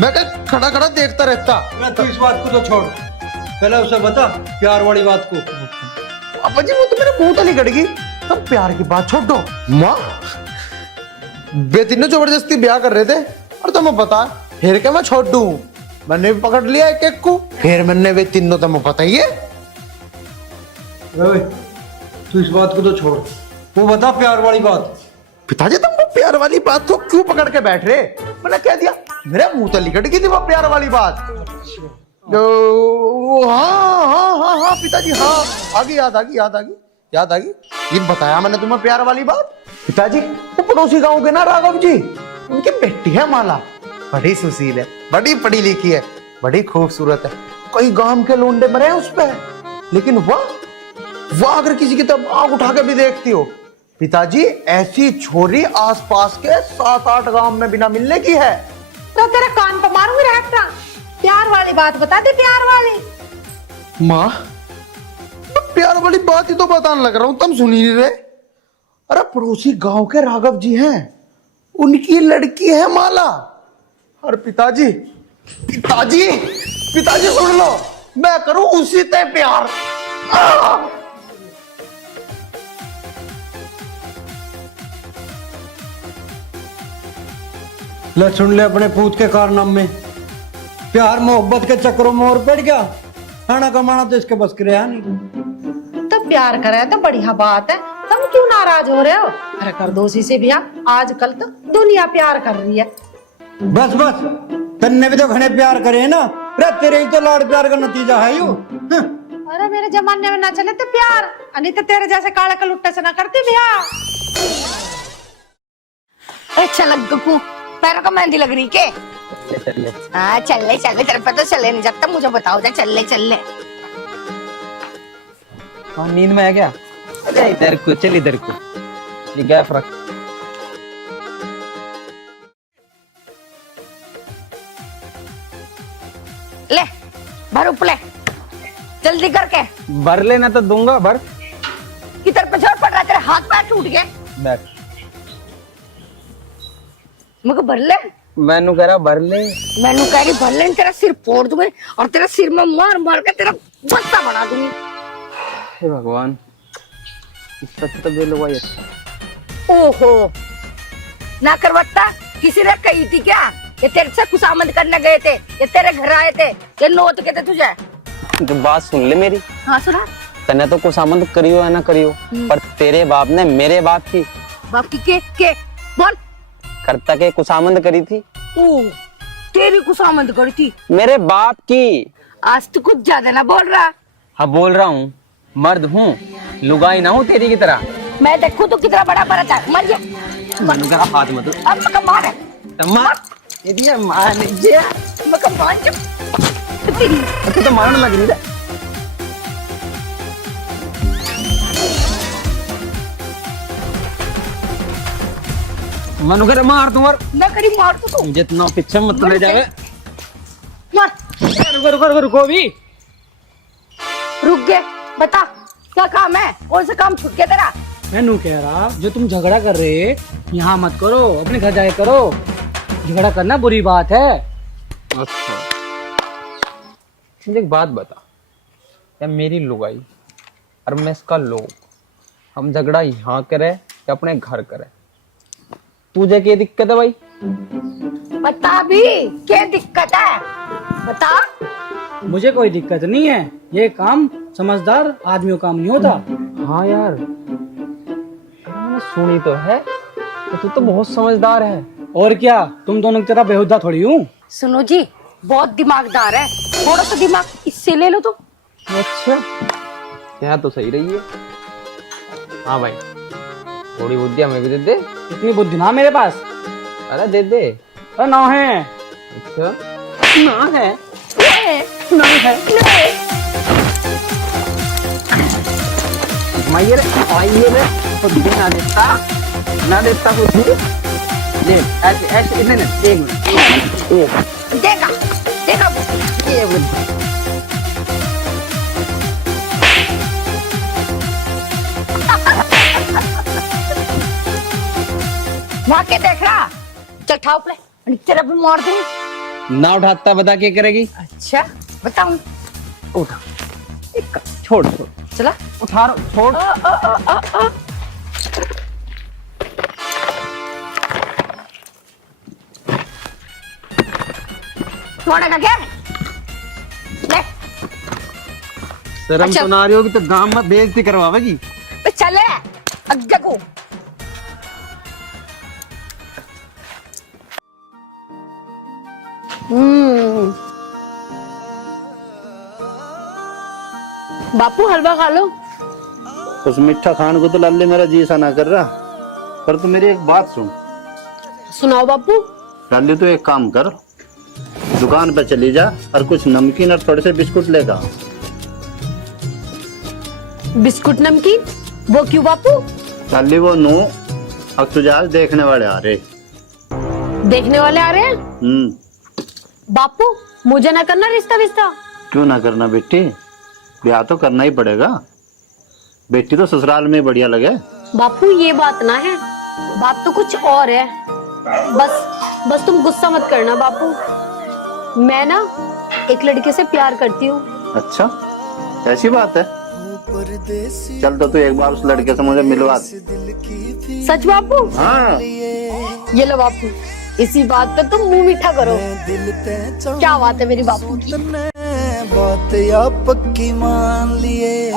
मैं क्या खड़ा खड़ा देखता रहता। तू इस बात को तो छोड़, पहले उसे बता प्यार वाली बात को। पापा जी वो तो मेरे मुंह तली कट गई, तब प्यार की बात छोड़ दो। माँ वे तीनों जबरदस्ती ब्याह कर रहे थे और तुम्हें पता फिर क्या मैं छोड़ दूं, मैंने भी पकड़ लिया एक को, फिर मैंने वे तीनों तुम्हें पता ही है। तू इस बात को तो छोड़, वो बता प्यार वाली बात। पिताजी तुम वो प्यार वाली बात को क्यों पकड़ के बैठ रहे? मैंने कह दिया, मेरे मुंह तली कट गई थी वो प्यार वाली बात। हाँ पिताजी, हाँ आगे याद आ गई। ये बताया मैंने तुम्हें प्यार वाली बात। पिताजी वो पड़ोसी गांव के ना राघव जी, उनकी बेटी है माला, बड़ी सुशील है, बड़ी पढ़ी लिखी है, बड़ी खूबसूरत है। कई गांव के लोंडे मरे हैं उस पे, लेकिन वह अगर किसी की तरफ आंख उठा के भी देखती हो, पिताजी ऐसी छोरी आसपास के 7-8 गांव में बिना मिलने की है। तो तेरे कान पर मारूंगी रहता। प्यार वाली बात बता दे, प्यार वाली। माँ प्यार वाली बात ही तो बताने लग रहा हूं, तुम सुन ही नहीं रहे। अरे पड़ोसी गांव के राघव जी हैं, उनकी लड़की है माला। और पिताजी पिताजी पिताजी सुन लो, मैं करूं उसी से प्यार। ले सुन ले अपने पूत के कारनामे। प्यार मोहब्बत के चक्करों में और पड़ गया, खाना कमाना तो इसके बस के रहा नहीं। तो प्यार करे तो बढ़िया बात है, तुम क्यों नाराज हो रहे हो? अरे कर दो उसी से ब्याह, आजकल तो दुनिया प्यार कर रही है। बस बस, तन्ने भी तो घने प्यार करे ना रे, तेरे ही तो लाड़ प्यार का नतीजा है यू। अरे मेरे जमाने में ना चले तो प्यार, नहीं तो तेरे जैसे काले कलुट्टे से ना करती ब्याह। अच्छा लग गकू, पैरों का मेहंदी लग रही के? हाँ चल ले तेरे पे तो चले नहीं जाता, मुझे बताओ जा, चल ले। हाँ नींद में है क्या? अरे इधर को चल, इधर को ये गैप रख। ले भर उपले जल्दी करके। भर लेना तो दूंगा, भर। किधर पे जोर पड़ रहा है, तेरे हाथ पैर टूट गए। बैठ। मुझे भर ले। मैनू कह रहा भर ले। मैनू कह रही भर ले, तेरा सिर फोड़ दूंगी और तेरे सिर में मार मार के तेरा बस्ता बना दूंगी। हे भगवान, इसका तो बेल हुआ ये। ओहो ना करवट्टा, किसी ने कही थी क्या ये तेरे से खुशामद करने गए थे, ये तेरे घर आए थे, ये नोट के थे तुझे? तो बात सुन ले मेरी। हाँ सुना। तने तो खुशामद करियो है ना करियो, पर तेरे बाप ने मेरे बाप की बाप की के बोल करता के खुशामद करी थी। ओ तेरी खुशामद करी थी मेरे बाप की। आज तो कुछ ज्यादा ना बोल रहा। हाँ बोल रहा हूँ, मर्द हूँ, लुगाई ना हूँ तेरी की तरह। मैं देखू तो कितना बड़ा मरा था, मर जा। मैनू कह रहा हाथ मत अब मका मार है, मार ये मार जा। मका मार जा तेरी। अच्छा तो मारने लग रही है। मनु कर मार तू, मार। मैं करी मार तो तू जितना पीछे मत ले जावे। मार। रुको रुको भी। रुक गए, बता क्या काम है, कौन सा काम छूट गया तेरा? मैनू कह रहा जो तुम झगड़ा कर रहे यहाँ मत करो, अपने घर जाए करो। झगड़ा करना बुरी बात है। अच्छा मुझे एक बात बता, या मेरी लुगाई और मैं इसका लोग, हम झगड़ा यहाँ करे या अपने घर करे? तुझे क्या दिक्कत है भाई? बता भी क्या दिक्कत है, बता। मुझे कोई दिक्कत नहीं है, ये काम समझदार आदमियों का काम नहीं होता। हाँ यार, मैंने सुनी तो है, तो तू तो बहुत समझदार है। और क्या, तुम दोनों की तरह बेहुदा थोड़ी हूँ। सुनो जी, बहुत दिमागदार है, थोड़ा सा दिमाग इससे ले लो तो। अच्छा यहाँ तो सही रही है। हाँ भाई, थोड़ी बुद्धि हमें भी दे दे। इतनी बुद्धि ना मेरे पास। अरे दे दे। अरे ना है। अच्छा ना है, ना है। माइये रे बुद्धि ना देता कुछ भी। देख ऐसे ऐसे नहीं नहीं, एक मिनट देखा देखा ये बुद्धि। वहाँ के देख रहा, चल ठाओ पे तेरा भी मार दूंगी। ना उठाता बता क्या करेगी? अच्छा बताऊं, उठा, छोड़ छोड़, चला उठा छोड़। छोड़ेगा क्या? ले शर्म अच्छा। तो ना रही होगी तो गांव में बेइज्जती करवावेगी। बे चले अग्गे को। बापू हलवा खा लो। उस मिठा खान को तो लाले मेरा जी सा ना कर रहा, पर तू मेरी एक बात सुन। सुनाओ बापू। लाली तो एक काम कर, दुकान पे चली जा और कुछ नमकीन और थोड़े से बिस्कुट लेगा। बिस्कुट नमकीन, वो क्यों बापू? लाली वो नो अब तुझे आज देखने वाले आ रहे। देखने वाले आ रहे हैं? बापू मुझे ना करना रिश्ता विश्ता। क्यों ना करना बेटी, ब्याह तो करना ही पड़ेगा। बेटी तो ससुराल में बढ़िया लगे। बापू ये बात ना है, बात तो कुछ और है। बस तुम गुस्सा मत करना बापू। मैं ना एक लड़के से प्यार करती हूँ। अच्छा, ऐसी बात है? चल तो तू एक बार उस लड़के से मुझे मिलवा दे। सच बापू? हाँ। ये लो बापू, इसी बात पे तुम मुंह मीठा करो। क्या बात है मेरी बापू की। बात या पक्की मान लिए,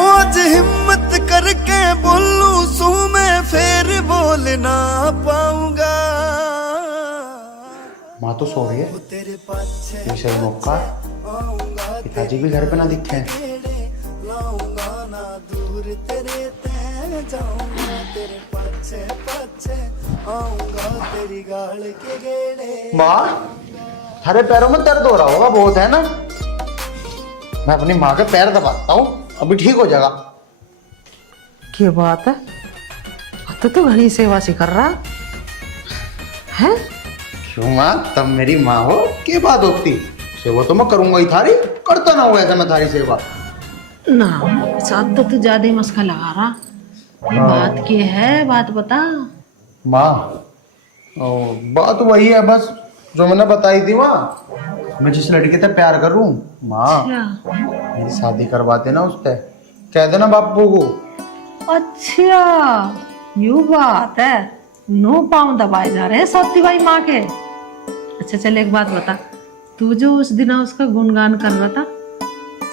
आज हिम्मत करके बोलूं सू मैं फिर बोल ना पाऊंगा। माँ तो सो रही है, ये सही मौका, पिताजी भी घर पे ना दिखे। माँ, थारे पैरों में दर्द हो रहा होगा बहुत, है ना? मैं अपनी माँ के पैर दबाता हूँ, अभी ठीक हो जाएगा। क्या बात है, तो घनी सेवा से कर रहा है। क्यों माँ, तब मेरी माँ हो, क्या बात होती? सेवा तो मैं करूंगा ही थारी, करता ना हो ऐसा मैं थारी सेवा। ना साथ तो तू ज्यादा ही मस्का लगा रहा। बात क्या है, बात बता। माँ, बात वही है बस जो मैंने बताई थी माँ। मैं जिस लड़के से प्यार करूं माँ, मेरी शादी करवा देना उससे, कह देना बापू को। अच्छा यू बात है, नो पाँव दबाए जा रहे हैं सौती भाई माँ के। अच्छा चल एक बात बता, तू जो उस दिन उसका गुणगान कर रहा था,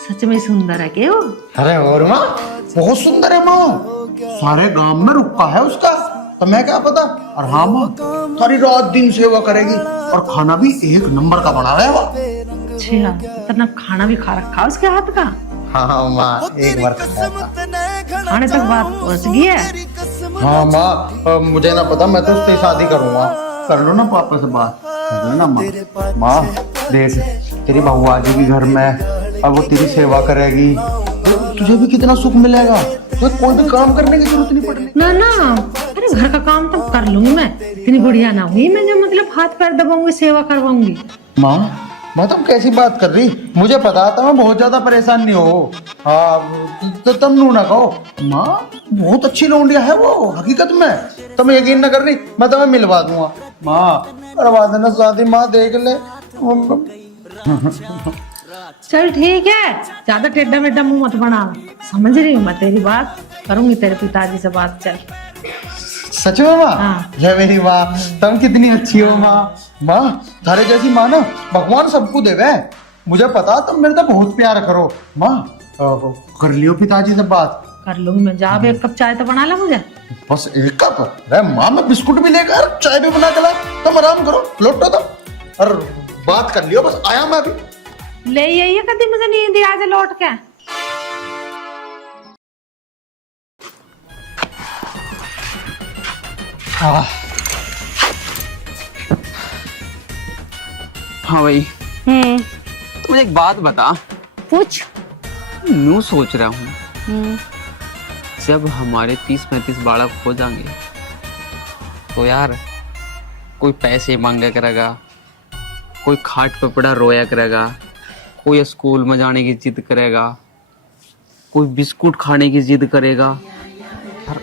सच में सुंदर है क्या वो? अरे और माँ, बहुत सुंदर है माँ, सारे गांव में रुका है उसका, तो मैं क्या पता। और हाँ माँ, सारी रात दिन सेवा करेगी और खाना भी एक नंबर का बना रहा है। अच्छा, इतना खाना भी खा रखा उसके हाथ का? हाँ माँ, एक बार खाया था। खाने तक बात पहुंच गई है। हाँ माँ, मुझे ना पता, मैं तो उससे शादी करूंगा। कर लो ना पापा से बात, कर लो ना माँ। माँ देख, तेरी बहू आ जाएगी घर में, अब वो तेरी सेवा करेगी, तो तुझे भी कितना सुख मिलेगा। तो कोई भी काम करने की जरूरत नहीं पड़ेगी। ना ना, अरे घर का काम तो कर लूंगी मैं, इतनी बुढ़िया ना हुई मैं जो मतलब हाथ पैर दबाऊंगी सेवा करवाऊंगी। माँ तुम कैसी बात कर रही? मुझे पता था मैं बहुत ज्यादा परेशान नहीं हो। हाँ तो तुम नू ना कहो। माँ बहुत अच्छी लौंडिया है वो, हकीकत में। तुम यकीन ना कर रही, मैं तुम्हें मिलवा दूंगा। माँ करवा देना शादी, माँ देख ले। चल ठीक है, ज्यादा टेढ़ा मेढ़ा मुंह मत बना, समझ रही हूँ मैं तेरी बात, करूंगी तेरे पिताजी से बात। चल सच में माँ? हाँ। ये मेरी माँ, तुम कितनी अच्छी हो माँ। माँ थारे जैसी माँ ना भगवान सबको देवे। मुझे पता तुम मेरे से बहुत प्यार करो। माँ कर लियो पिताजी से बात। कर लूंगी मैं, जा एक कप चाय तो बना ला मुझे। बस एक कप? अरे माँ मैं बिस्कुट भी लेकर चाय भी बना के ला, तुम आराम करो, लौटो तुम और बात कर लियो। बस आया मैं अभी। ले आइए कभी मुझे नींद आ जाए लौट के। हाँ भाई, तो मुझे एक बात बता। पूछ। यूं सोच रहा हूँ, जब हमारे 30-35 बालक हो जाएंगे तो यार कोई पैसे मांगा करेगा, कोई खाट पे पड़ा रोया करेगा, कोई स्कूल में जाने की जिद करेगा, कोई बिस्कुट खाने की जिद करेगा। यार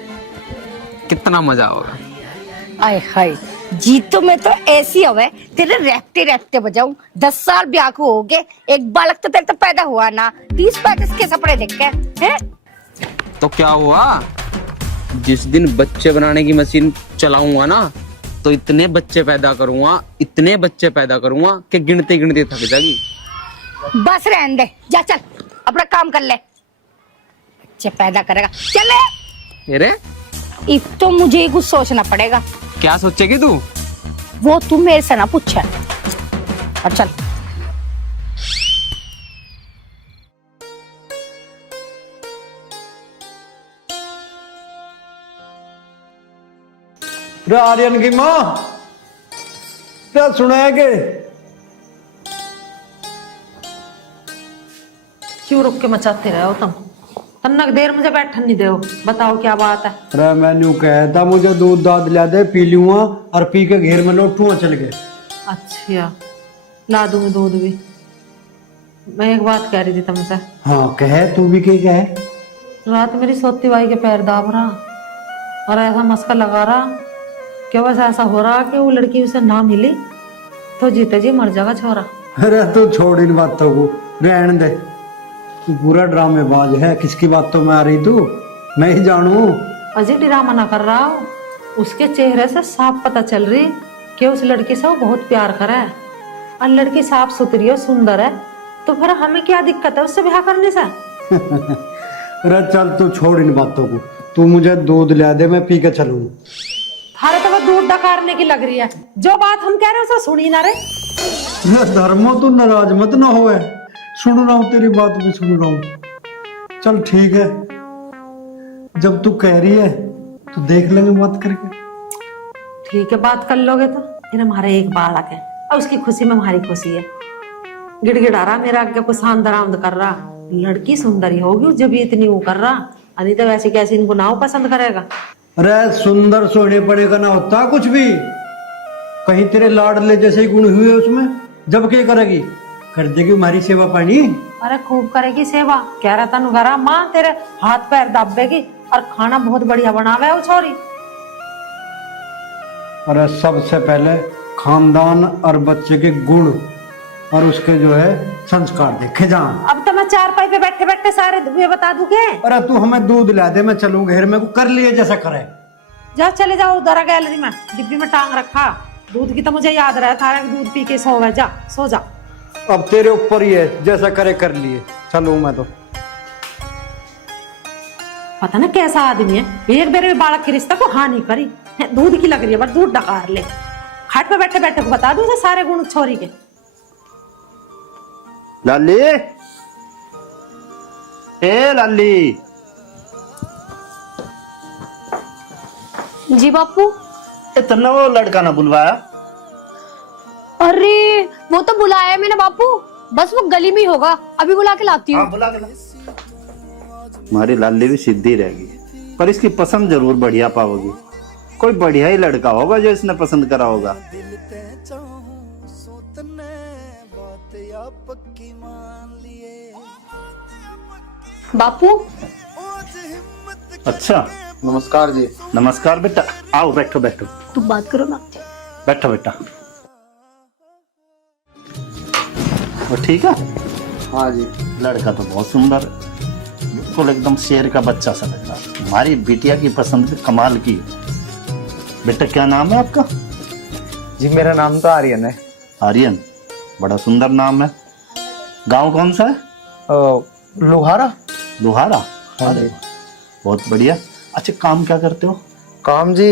कितना मजा होगा। आय हाय, जीतो में तो ऐसी हवे तेरे रहते रहते बजाऊं। 10 साल ब्याह को हो गए, एक बालक तो तेरे तो पैदा हुआ ना। 30-35 के सपने देख के हैं? तो क्या हुआ, जिस दिन बच्चे बनाने की मशीन चलाऊंगा ना, तो इतने बच्चे पैदा करूंगा, इतने बच्चे पैदा करूंगा कि गिनते गिनते थक जाएगी। बस रहने दे, जा चल अपना काम कर ले। बच्चे पैदा करेगा, चले। अरे इब तो मुझे ही कुछ सोचना पड़ेगा। क्या सोचेगी तू? वो तू मेरे से ना पूछे। और चल। आर्यन की माँ क्या सुना है कि क्यों रुक के मचाते रहे हो तुम? तन्नक देर मुझे बैठन नहीं दे। बताओ क्या बात है? अरे मैंने कहता मुझे दूध दाद ला दे, पी लूंगा और पी के घेर में लौटूंगा चल के। अच्छा ला दूंगी दूध भी। मैं एक बात कह रही थी तुमसे। हाँ कहे, तू भी कही कहे। रात मेरी सोती बाई के पैर दाब रहा और ऐसा मस्का लगा रहा कि बस ऐसा हो रहा कि वो लड़की उसे ना मिली तो जीते जी मर जाएगा छोरा। अरे तू छोड़ इन बातों को, रहने दे। तू पूरा ड्रामेबाज है, किसकी बातों में आ रही तू? मैं ही जानू। अजय ड्रामा ना कर रहा हो, उसके चेहरे से साफ पता चल रही कि उस लड़की से वो बहुत प्यार करे है और लड़की साफ सुथरी है, सुंदर है, तो फिर हमें क्या दिक्कत है उससे ब्याह करने से? अरे चल तू छोड़ इन बातों को, तू मुझे दूध ला दे, मैं पी के चलूँ। थारे तो वो दूध डकारने की लग रही है, जो बात हम कह रहे हैं उसे सुनी ना रे। धर्मो तू नाराज मत ना होए, सुन रहा हूँ तेरी बात भी सुन रहा हूँ। चल ठीक है, जब तू कह रही है तो देख लेंगे बात करके। ठीक है, बात कर लोगे तो। फिर हमारे एक बालक है और उसकी खुशी में हमारी खुशी है। गिड़गिड़ा रहा मेरा आगे को शानदार कर रहा, लड़की सुंदरी होगी जब ये इतनी वो कर रहा, अभी तो वैसे कैसे इनको नाव पसंद करेगा। अरे सुंदर सोने पड़ेगा ना होता कुछ भी, कहीं तेरे लाडले जैसे ही गुण हुए उसमें, जब क्या करेगी? कर देगी हमारी सेवा पानी। अरे खूब करेगी सेवा, कह रहा था नुगारा माँ तेरे हाथ पैर दाबेगी और खाना बहुत बढ़िया बनावे वो छोरी। अरे सबसे पहले खानदान और बच्चे के गुण और उसके जो है संस्कार देखे जान। अब तो मैं चारपाई पे बैठे बैठे सारे ये बता दूं के? अरे तू हमें दूध ला दे, मैं चलूँ घर में, को कर लिए जैसा करे। जाओ चले जाओ उधर गैलरी में, डिब्बी में टांग रखा दूध की, तो मुझे याद रहा था दूध पी के सो गए। जा सो जा। अब तेरे ऊपर ही है, जैसा करे कर लिए। चलूँ मैं तो। पता ना कैसा आदमी है, एक बार में बालक के रिश्ता को हाँ नहीं करी, दूध की लग रही है बस दूध डकार ले। खाट पे बैठे बैठे को बता दूं सारे गुण छोरी के। लाली, ए लाली। जी बापू। इतना वो लड़का ना बुलवाया? अरे वो तो बुलाया मैंने बापू, बस वो गली में ही होगा, अभी बुला के लाती हूँ। हाँ, बुला के ला। हमारी लाली भी सीधी रहेगी, पर इसकी पसंद जरूर बढ़िया पाओगी। कोई बढ़िया ही लड़का होगा जो इसने पसंद करा होगा। बापू। अच्छा, नमस्कार जी। नमस्कार बेटा, आओ बैठो बैठो। तुम बात करो ना। बैठो बेटा। वो ठीक है? हाँ जी। लड़का तो बहुत सुंदर है, बिल्कुल एकदम शेर का बच्चा सा लग रहा है। हमारी बिटिया की पसंद भी कमाल की। बेटा क्या नाम है आपका? जी मेरा नाम तो आर्यन है। आर्यन, बड़ा सुंदर नाम है। गांव कौन सा है? लोहारा। लोहारा? हाँ अरे जी। बहुत बढ़िया। अच्छा, काम क्या करते हो? काम जी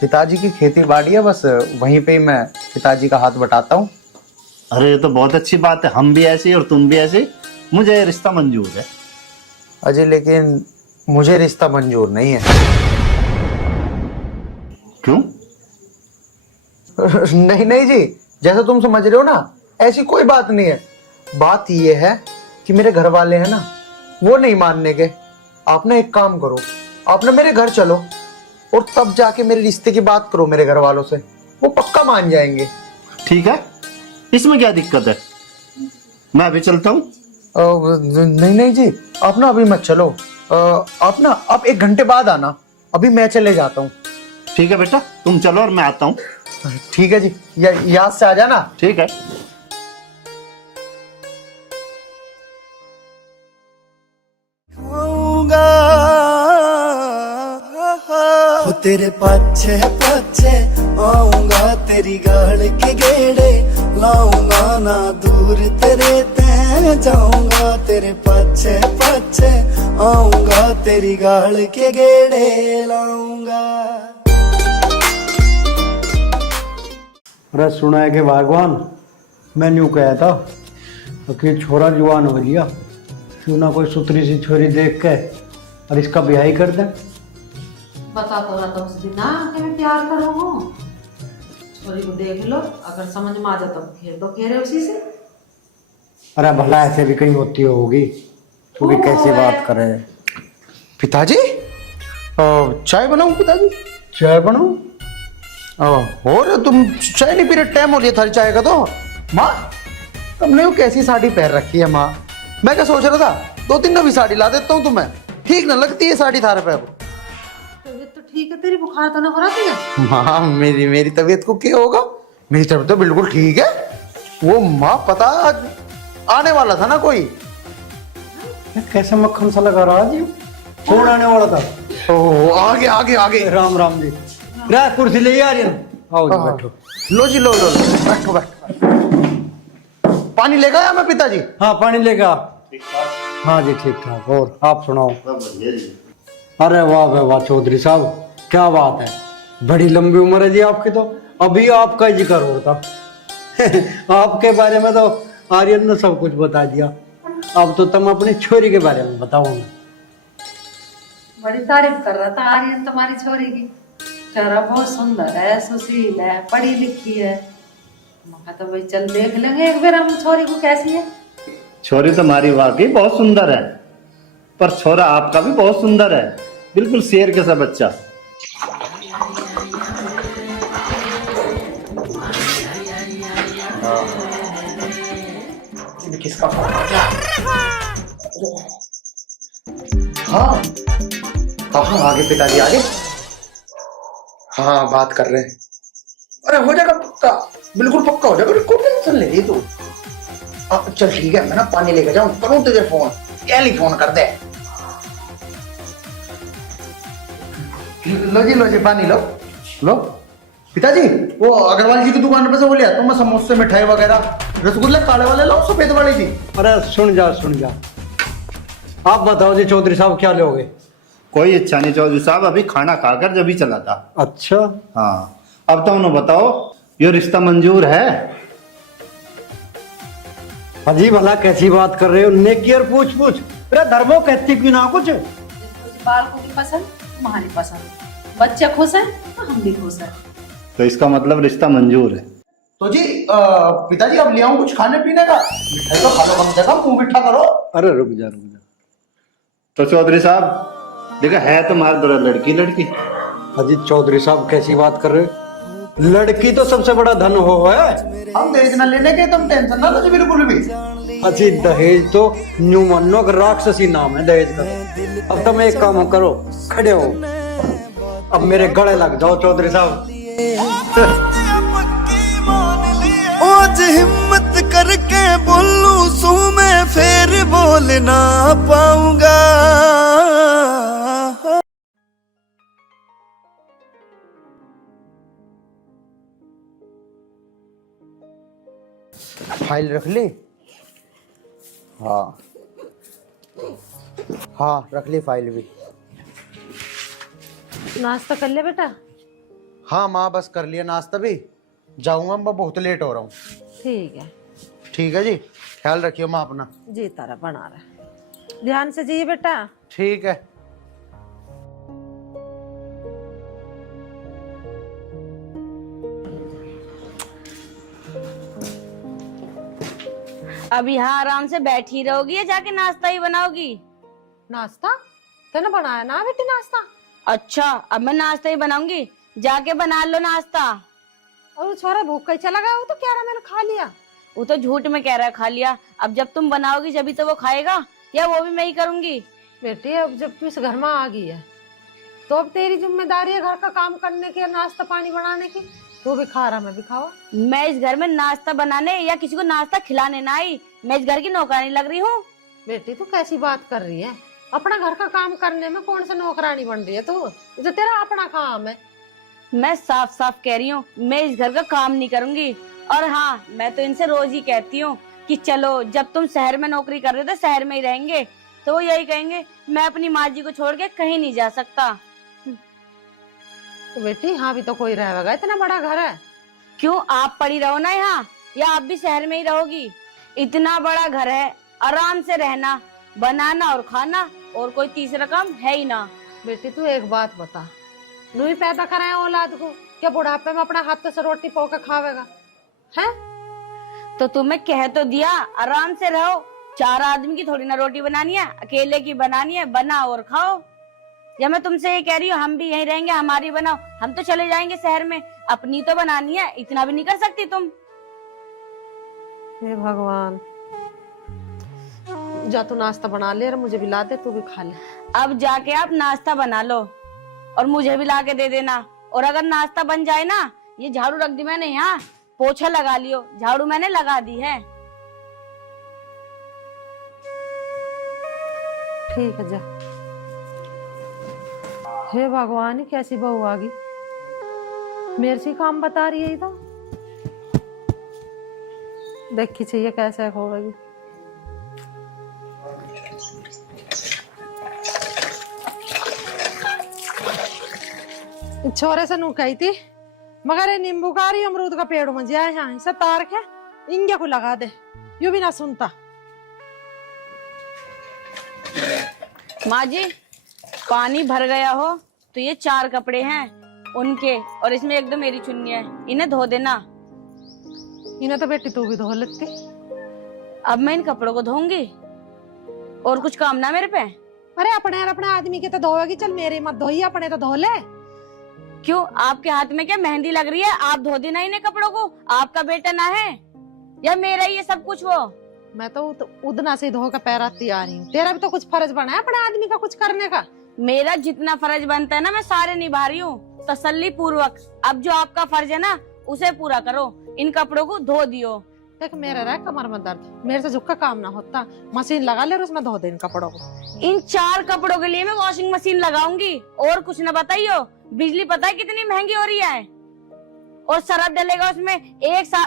पिताजी की खेती बाड़ी है, बस वहीं पे ही मैं पिताजी का हाथ बटाता हूँ। अरे ये तो बहुत अच्छी बात है, हम भी ऐसे ही और तुम भी ऐसे ही। मुझे ये रिश्ता मंजूर है। अजय लेकिन मुझे रिश्ता मंजूर नहीं है। क्यों? नहीं नहीं जी, जैसा तुम समझ रहे हो ना, ऐसी कोई बात नहीं है। बात ये है कि मेरे घर वाले हैं ना, वो नहीं मानने के। आप ना एक काम करो, आप ना मेरे घर चलो और तब जाके मेरे रिश्ते की बात करो मेरे घर वालों से, वो पक्का मान जाएंगे। ठीक है, इसमें क्या दिक्कत है? मैं अभी चलता हूँ। नहीं नहीं जी, आप ना अभी मत चलो। आप 1 घंटे बाद आना, अभी मैं चले जाता हूँ। ठीक है बेटा, तुम चलो और मैं आता हूँ। ठीक है जी, याद से आ जाना। ठीक है। हो तेरे पाछे पाछे आऊंगा, तेरी गाड़ के गेड़े लाऊंगा, ना दूर तेरे ते जाऊंगा। तेरे पाछे पाछे आऊंगा, तेरी गाड़ के गेड़े लाऊंगा। अरे सुना है कि भगवान, मैं न्यू कहा था कि छोरा जवान हो गया, क्यों ना कोई सुतरी सी छोरी देख के और इसका ब्याह ही कर दे। बता तो रहा था उस दिन ना कि मैं प्यार करूँ, छोरी को देख लो, अगर समझ में आ जाए तो खेर दो खेरे उसी से। अरे भला ऐसे भी कहीं होती होगी, तू भी कैसे बात करे। पिताजी चाय बनाऊं? पिताजी चाय बनाऊं? और तुम चाय नहीं पी रहे, टाइम हो गया थारी चाय का तो। माँ तुमने वो कैसी साड़ी पहन रखी है माँ? मैं क्या सोच रहा था, 2-3 नवी साड़ी ला देता हूँ तुम्हें, ठीक ना लगती है साड़ी थारे पे? तबीयत तो ठीक है तेरी, बुखार तो ना हो रहा थी? माँ मेरी तबीयत को क्या होगा? मेरी तबीयत तो बिल्कुल ठीक है। वो माँ पता आने वाला था ना कोई। ये कैसे मक्खन सा लगा रहा जी? कौन आने वाला था? ओह आगे आगे आगे। राम राम जी। रा कुर्सी ले आ रही है। आओ जी हाँ। बैठो। लो जी लो बैठो बैठो। पानी लेगा या मैं पिताजी? हाँ पानी लेगा। हाँ जी ठीक ठाक। और आप सुनाओ? अरे वाह वाह वाह चौधरी साहब, क्या बात है, बड़ी लंबी उम्र है जी आपकी तो। अभी आपका ही जिक्र हो रहा था। आपके बारे में तो आर्यन ने सब कुछ बता दिया। अब तो तुम अपनी छोरी के बारे में बताओ। बड़ी तारीफ कर रहा था आर्यन तुम्हारी छोरी की। चेहरा बहुत सुंदर है, सुशील है, पढ़ी लिखी है। मैं तो भाई चल देख लेंगे एक बार हम छोरी को कैसी है। छोरी तुम्हारी वाकई बहुत सुंदर है, पर छोरा आपका भी बहुत सुंदर है, बिल्कुल शेर के सा बच्चा। किसका फोन आ गया? हाँ कहाँ आगे पिताजी आगे? हाँ बात कर रहे हैं। अरे हो जाएगा पक्का, बिल्कुल पक्का हो जाएगा, कोई टेंशन ले रही तू। चल ठीक है, मैं ना पानी लेके जाऊं, करूं तुझे फोन, कैली फोन कर दे। लो जी पानी लो लो। पिताजी वो अग्रवाल जी की दुकान पे से बोलिए तो मैं समोसे मिठाई वगैरह रसगुल्ले काले वाले लो, सफेद वाली थी। अरे सुन जा। आप बताओ जी चौधरी साहब क्या लोगे? कोई इच्छा नहीं चौधरी साहब, अभी खाना खाकर जब ही चला था। अच्छा हाँ अब तो उन्हें बताओ, ये रिश्ता मंजूर है? अजी भला कैसी बात कर रहे हो? नेकी और पूछ अरे धर्मो कहती क्यों ना कुछ? बालकों की पसंद हमारी पसंद, बच्चे खुश हैं तो हम भी खुश हैं। तो इसका मतलब रिश्ता मंजूर है। तो जी पिताजी अब ले आऊं कुछ खाने पीने का? मिठाई तो खा लो, कम से कम मुंह मीठा करो। अरे रुक जा। तो चौधरी साहब देखा है तुम्हारे दो लड़की। अजी चौधरी साहब कैसी बात कर रहे हो? लड़की तो सबसे बड़ा धन हो है। हम दहेज ना लेने के, तुम टेंशन ना लो जी बिल्कुल भी। अजी दहेज तो न्यू मानो का राक्षसी नाम है दहेज का। अब तुम एक काम करो, खड़े हो, अब मेरे गले लग जाओ चौधरी साहब। आज हिम्मत करके बोलूं सू मैं फिर बोल ना पाऊंगा। फाइल रख ली? हाँ रख ली फाइल भी। नाश्ता कर ले बेटा। हाँ माँ बस कर लिया नाश्ता भी, जाऊंगा मैं, बहुत लेट हो रहा हूँ। ठीक है। ठीक है जी, ख्याल रखियो माँ अपना। जी तारा बना रहा, ध्यान से जी बेटा। ठीक है। अब यहाँ आराम से बैठी रहोगी या जाके नाश्ता ही बनाओगी? नाश्ता तूने बनाया ना बेटी नाश्ता? अच्छा अब मैं नाश्ता ही बनाऊंगी, जाके बना लो नाश्ता। और वो छोरा भूख का ही चला गया, वो तो कह रहा मैंने खा लिया। वो तो झूठ में कह रहा है खा लिया। अब जब तुम बनाओगी जब तो वो खाएगा, या वो भी मैं ही करूंगी? बेटी अब जब तू इस घर में आ गई है तो अब तेरी जिम्मेदारी है घर का काम करने की, नाश्ता पानी बनाने की। तू भी खा रहा, मैं भी खावा। मैं इस घर में नाश्ता बनाने या किसी को नाश्ता खिलाने ना आई, मैं इस घर की नौकरानी लग रही हूँ। बेटी तू कैसी बात कर रही है? अपना घर का काम करने में कौन सा नौकरानी बन रही है तू? जो तेरा अपना काम है। मैं साफ साफ कह रही हूँ, मैं इस घर का काम नहीं करूंगी। और हाँ मैं तो इनसे रोज ही कहती हूँ कि चलो जब तुम शहर में नौकरी कर रहे थे शहर में ही रहेंगे, तो वो यही कहेंगे मैं अपनी माँ जी को छोड़ के कहीं नहीं जा सकता। तो बेटी यहाँ भी तो कोई रहेगा, इतना बड़ा घर है। क्यों आप पड़ी रहो ना यहाँ, या आप भी शहर में ही रहोगी? इतना बड़ा घर है, आराम से रहना, बनाना और खाना, और कोई तीसरा काम है ही ना। बेटी तू एक बात बता, नू ही पैदा कराया औलाद को, क्या बुढ़ापे में अपने हाथ से रोटी पो के खावेगा है? तो तुम्हें कह तो दिया आराम से रहो, 4 आदमी की थोड़ी ना रोटी बनानी है, अकेले की बनानी है, बनाओ और खाओ। या मैं तुमसे ये कह रही हूँ हम भी यहीं रहेंगे, हमारी बनाओ, हम तो चले जाएंगे शहर में, अपनी तो बनानी है, इतना भी नहीं कर सकती तुम। हे भगवान, जा तू नाश्ता बना ले और मुझे भी ला दे, तू भी खा ले। अब जाके आप नाश्ता बना लो और मुझे भी ला के दे देना। और अगर नाश्ता बन जाए ना, ये झाड़ू रख दी मैंने यहाँ, पोछा लगा लियो, झाड़ू मैंने लगा दी है। ठीक है, जा। हे भगवान, ये कैसी बहू आ गई, मेरे से काम बता रही है। तो देखी चाहिए कैसे होगी। छोरे से नू कही थी, मगर ये नींबू का रही अमरूद का पेड़ मुझे आए यहाँ से तार के इंगे को लगा दे, यू भी ना सुनता। माँ जी, पानी भर गया हो तो ये 4 कपड़े हैं उनके, और इसमें एक दो मेरी चुन्नी है, इन्हें धो देना। इन्हें तो बेटी तू भी धो लेती। अब मैं इन कपड़ों को धोऊंगी, और कुछ काम ना मेरे पे। अरे अपने आदमी के तो धोएगी, चल मेरे मत धोई, अपने तो धो ले। क्यों, आपके हाथ में क्या मेहंदी लग रही है? आप धो देना इन्हें कपड़ों को, आपका बेटा ना है या मेरा ही है सब कुछ? वो मैं तो उदना से धो कर पैराती आ रही हूँ, तेरा भी तो कुछ फर्ज बना है अपने आदमी का कुछ करने का। मेरा जितना फर्ज बनता है ना, मैं सारे निभा रही हूँ तसल्ली पूर्वक। अब जो आपका फर्ज है ना, उसे पूरा करो, इन कपड़ों को धो दियो। देख मेरे रहा कमर में दर्द, मेरे से झुक काम ना होता, मशीन लगा ले और उसमें धो दे इन कपड़ों को। इन 4 कपड़ों के लिए मैं वॉशिंग मशीन लगाऊंगी, और कुछ न बताइयो। बिजली पता है कितनी महंगी हो रही है, और सरफ डलेगा उसमें,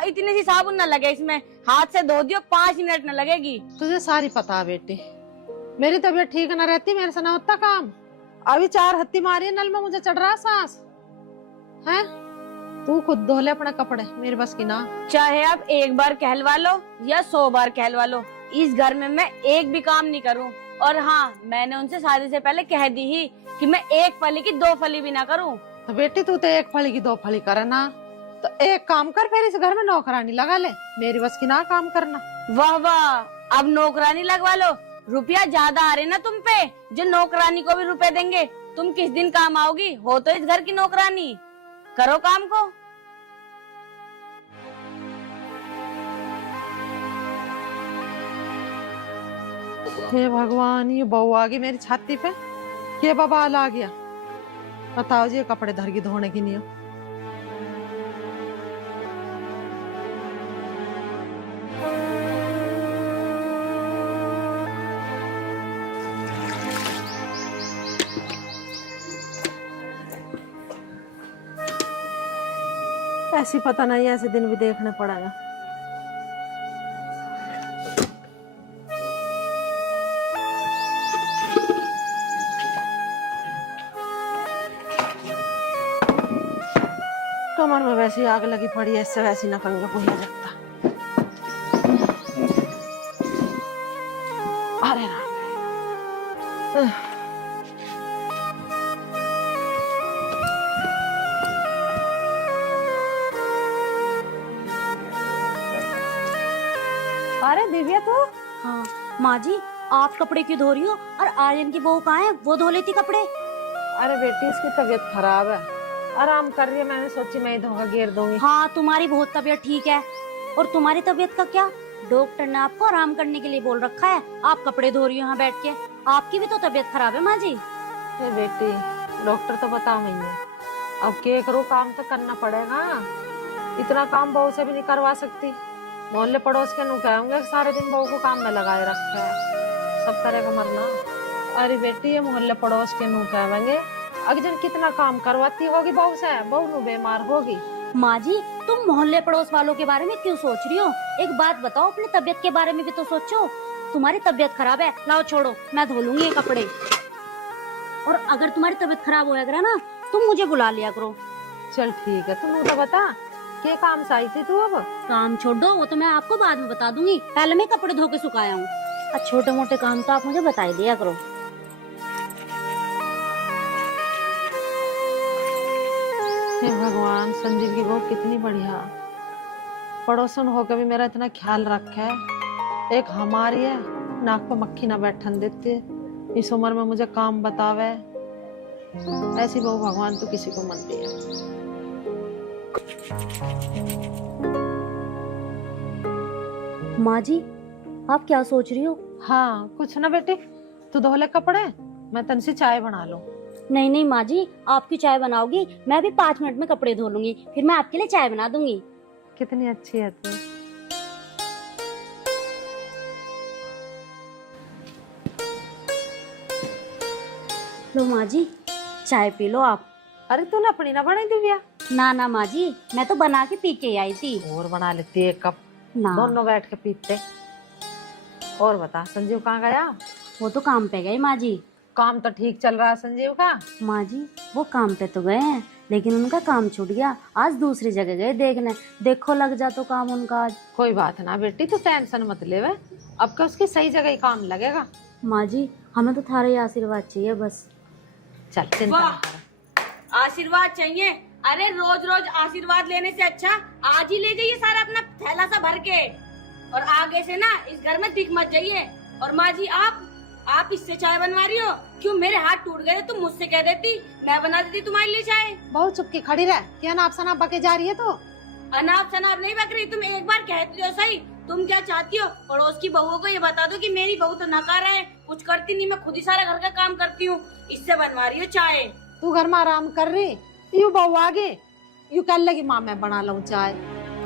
इतनी सी साबुन न लगे इसमें, हाथ से धो दियो 5 मिनट न लगेगी। तुझे सारी पता है बेटी, मेरी तबीयत ठीक न रहती, मेरे से ना होता काम। अभी 4 हत्ती मारी नल में, मुझे चढ़ रहा सांस है। तू खुद धो ले अपने कपड़े, मेरे बस की ना। चाहे आप 1 बार कहलवा लो या 100 बार कहलवा लो, इस घर में मैं एक भी काम नहीं करूं। और हाँ, मैंने उनसे शादी से पहले कह दी ही कि मैं 1 फली की 2 फली भी ना करूं। तो बेटी तू तो 1 फली की 2 फली करे ना, तो एक काम कर, फिर इस घर में नौकरानी लगा ले, मेरी बस की ना काम करना। वाह वाह, अब नौकरानी लगवा लो। रुपया ज्यादा आ रहे ना तुम पे, जो नौकरानी को भी रुपए देंगे। तुम किस दिन काम आओगी? हो तो इस घर की नौकरानी, करो काम को। हे भगवान, ये बहू आ गई मेरी छाती पे, ये बवाल आ गया। बताओ जी, ये कपड़े धर की धोने की नहीं हो। ऐसी पता नहीं, ऐसे दिन भी देखने पड़ेगा। कमर में वैसी आग लगी पड़ी है, इससे वैसी न कंगा कोई नहीं लगता। अरे राम, अरे दिव्या तू। हाँ माँ जी, आप कपड़े क्यों धो रही हो? और आर्यन की बहू कहाँ है? वो धो लेती कपड़े। अरे बेटी, इसकी तबीयत खराब है, आराम कर रही है, मैंने सोची मैं ही धोखा घेर दूंगी। हाँ, तुम्हारी बहुत तबीयत ठीक है। और तुम्हारी तबीयत का क्या? डॉक्टर ने आपको आराम करने के लिए बोल रखा है, आप कपड़े धो रही हो यहाँ बैठ के। आपकी भी तो तबीयत खराब है माँ जी। बेटी, डॉक्टर तो बता नहीं है, अब क्या करो, काम तो करना पड़ेगा। इतना काम बहू से भी नहीं करवा सकती। मोहल्ले पड़ोस के नु कहेंगे सारे दिन बहू को काम में लगाए रखे है, सब करेगा मरना। अरे बेटी, ये मोहल्ले पड़ोस के नु कहेंगे अगजन कितना काम करवाती होगी बहू से, बहू नु बीमार होगी। माँ जी, तुम मोहल्ले पड़ोस वालों के बारे में क्यों सोच रही हो? एक बात बताओ, अपनी तबीयत के बारे में भी तो सोचो। तुम्हारी तबीयत खराब है, लाओ छोड़ो, मैं धो लूंगी ये कपड़े। और अगर तुम्हारी तबीयत खराब होया करे ना, तुम मुझे बुला लिया करो। चल ठीक है, तुम तो बता क्या काम से आई थी तू? अब काम छोड़ दो, वो तो मैं आपको बाद में बता दूंगी, पहले मैं कपड़े धो के सुखाया हूँ। और छोटे मोटे काम तो आप मुझे बता ही दिया करो। हे भगवान, संजीव की बहू कितनी बढ़िया, पड़ोसन होकर भी मेरा इतना ख्याल रखा है। एक हमारी है, नाक पे मक्खी ना बैठन देती, इस उम्र में मुझे काम बतावे। ऐसी बहू भगवान तो किसी को मत दिया। माँ जी, आप क्या सोच रही हो? हाँ कुछ ना बेटी, तू धो ले कपड़े, मैं तन से चाय बना लूं। नहीं नहीं माँ जी, आपकी चाय बनाओगी, मैं भी 5 मिनट में कपड़े धो लूंगी, फिर मैं आपके लिए चाय बना दूंगी। कितनी अच्छी है तू। लो माँ जी, चाय पी लो आप। अरे तूने अपनी ना बनाई दिव्या? ना माँ जी, मैं तो बना के पी के आई थी। और बना लेती है एक कप, ना, दोनों बैठ के पीते। और बता संजीव कहाँ गया? वो तो काम पे गए माँ जी। काम तो ठीक चल रहा है संजीव का। माँ जी, वो काम पे तो गए हैं, लेकिन उनका काम छूट गया, आज दूसरी जगह गए देखने। देखो लग जा तो काम उनका आज। कोई बात ना बेटी, तू टेंशन मत ले, वे अब क्या उसकी सही जगह ही काम लगेगा। माँ जी, हमें तो थारा ही आशीर्वाद चाहिए बस। चल चिंता ना कर। आशीर्वाद चाहिए? अरे रोज रोज आशीर्वाद लेने से अच्छा आज ही ले जाइए सारा अपना थैला सा भर के, और आगे से ना इस घर में दिख मत जाइए। और माँ जी, आप इससे चाय बनवा रही हो? क्यों, मेरे हाथ टूट गए, तुम मुझसे कह देती, मैं बना देती तुम्हारे लिए चाय। बहुत चुपकी खड़ी रह, क्या नाप सनाप बके जा रही है तो? अनाप शनाप नहीं बक रही, तुम एक बार कहती हो सही। तुम क्या चाहती हो, पड़ोस की बहुओं को ये बता दो कि मेरी बहू तो नकारा है, कुछ करती नहीं, मैं खुद ही सारा घर का काम करती हूँ, इससे बनवा रही हो चाय। तू घर में आराम कर रही, यू बहू आगे यू कर लगी माँ मैं बना लूं चाय।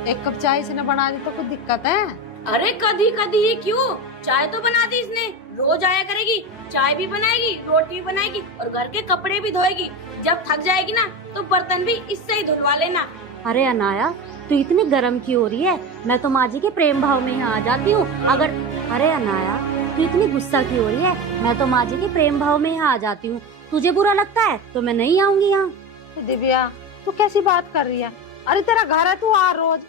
एक कप चाय से न बना दी तो कुछ दिक्कत है? अरे कभी कभी ही क्यों, चाय तो बना दी इसने, रोज आया करेगी, चाय भी बनाएगी, रोटी भी बनाएगी और घर के कपड़े भी धोएगी। जब थक जाएगी ना तो बर्तन भी इससे ही धुलवा लेना। अरे अनाया, तू इतनी गर्म क्यों हो रही है? मैं तो माँ जी के प्रेम भाव में यहाँ आ जाती हूँ अगर। अरे अनाया, तू इतनी गुस्सा क्यों हो रही है? मैं तो माँ जी के प्रेम भाव में यहाँ आ जाती हूँ, तुझे बुरा लगता है तो मैं नहीं आऊंगी यहाँ। दिव्या तू कैसी बात कर रही है? अरे तेरा घर है, तू आ रोज।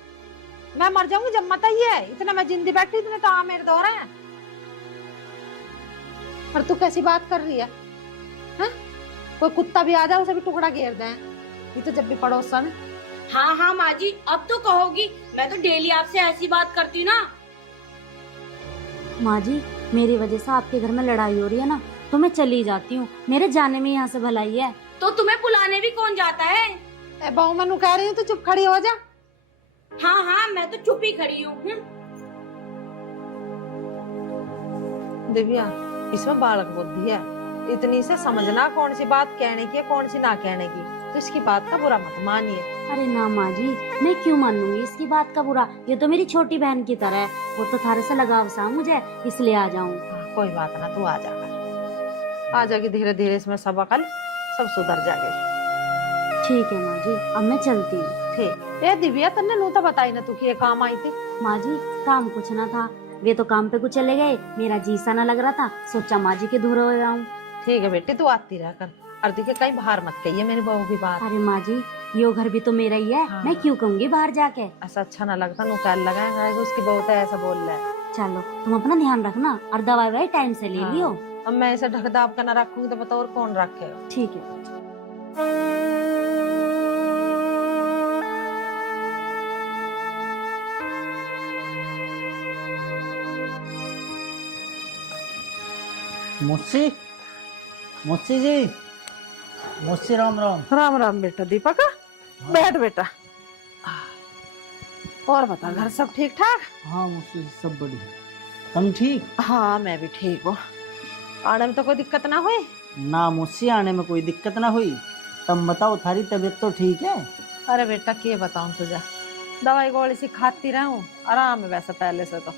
मैं मर जाऊंगी जब मत आई है, इतना मैं जिंदी बैठी, इतने तो आ मेरे दौर है। और तू कैसी बात कर रही है? हाँ? कोई कुत्ता भी आ जाए उसे भी टुकड़ा घेर दे, ये तो जब भी पड़ोसन। हाँ हाँ माँ जी, अब तो कहोगी, मैं तो डेली आपसे ऐसी बात करती हूँ ना। माँ जी, मेरी वजह से आपके घर में लड़ाई हो रही है ना, तो मैं चली जाती हूँ, मेरे जाने में यहाँ से भलाई है। तो तुम्हें बुलाने भी कौन जाता है? ए बहू मनु कह रही हूँ, तू चुप खड़ी हो जा। हाँ हाँ, मैं तो चुप ही खड़ी हूँ। दिव्या इसमें बालक बुद्धि है, इतनी से समझना कौन सी बात कहने की है कौन सी ना कहने की, तो इसकी बात का बुरा मत मानिए। अरे ना माँ जी, मैं क्यों मानूंगी इसकी बात का बुरा, ये तो मेरी छोटी बहन की तरह है, वो तो थारे से लगाव सा मुझे, इसलिए आ जाऊँ। कोई बात ना, तू आ जाकर आ जाएगी धीरे धीरे, इसमें सब अकल सब सुधर जाएगी। ठीक है माँ जी, अब मैं चलती हूँ। ठीक। ए दिव्या तन्ने नू तो बताई ना तू कि ये काम आई थी। माँ जी, काम कुछ ना था, वे तो काम पे कुछ चले गए, मेरा जी सा ना लग रहा था, सोचा माँ जी के धुरे हो जाऊं। ठीक है बेटी, तू आती रह कर, और देखिए कहीं बाहर मत कहिए मेरी बहू की बात। अरे माँ जी, यो घर भी तो मेरा ही है, हाँ। मैं क्यों कहूँगी बाहर जाके। ऐसा अच्छा ना लगता, नु कह लगाएगा उसकी बहू तो ऐसा बोल रहा है। चलो तुम अपना ध्यान रखना, और दवाई वही टाइम से ले लियो। अब मैं ऐसे ढक दाब कर ना रखूंगी तो बताओ और कौन रखेगा। ठीक है। मुस्सी, मुस्सी जी, मुस्सी राम राम। राम राम बेटा दीपक, बैठ बेटा। और बता, घर सब ठीक ठाक? हाँ मुस्सी जी, सब बढ़िया। तुम ठीक? हाँ मैं भी ठीक हूँ। आने में तो कोई दिक्कत ना हुई? ना मुस्सी, आने में कोई दिक्कत ना हुई। तुम बताओ, थारी तबीयत तो ठीक है? अरे बेटा क्या बताऊं तुझे, दवाई गोली सी खाती रहूं, आराम है वैसे पहले से तो।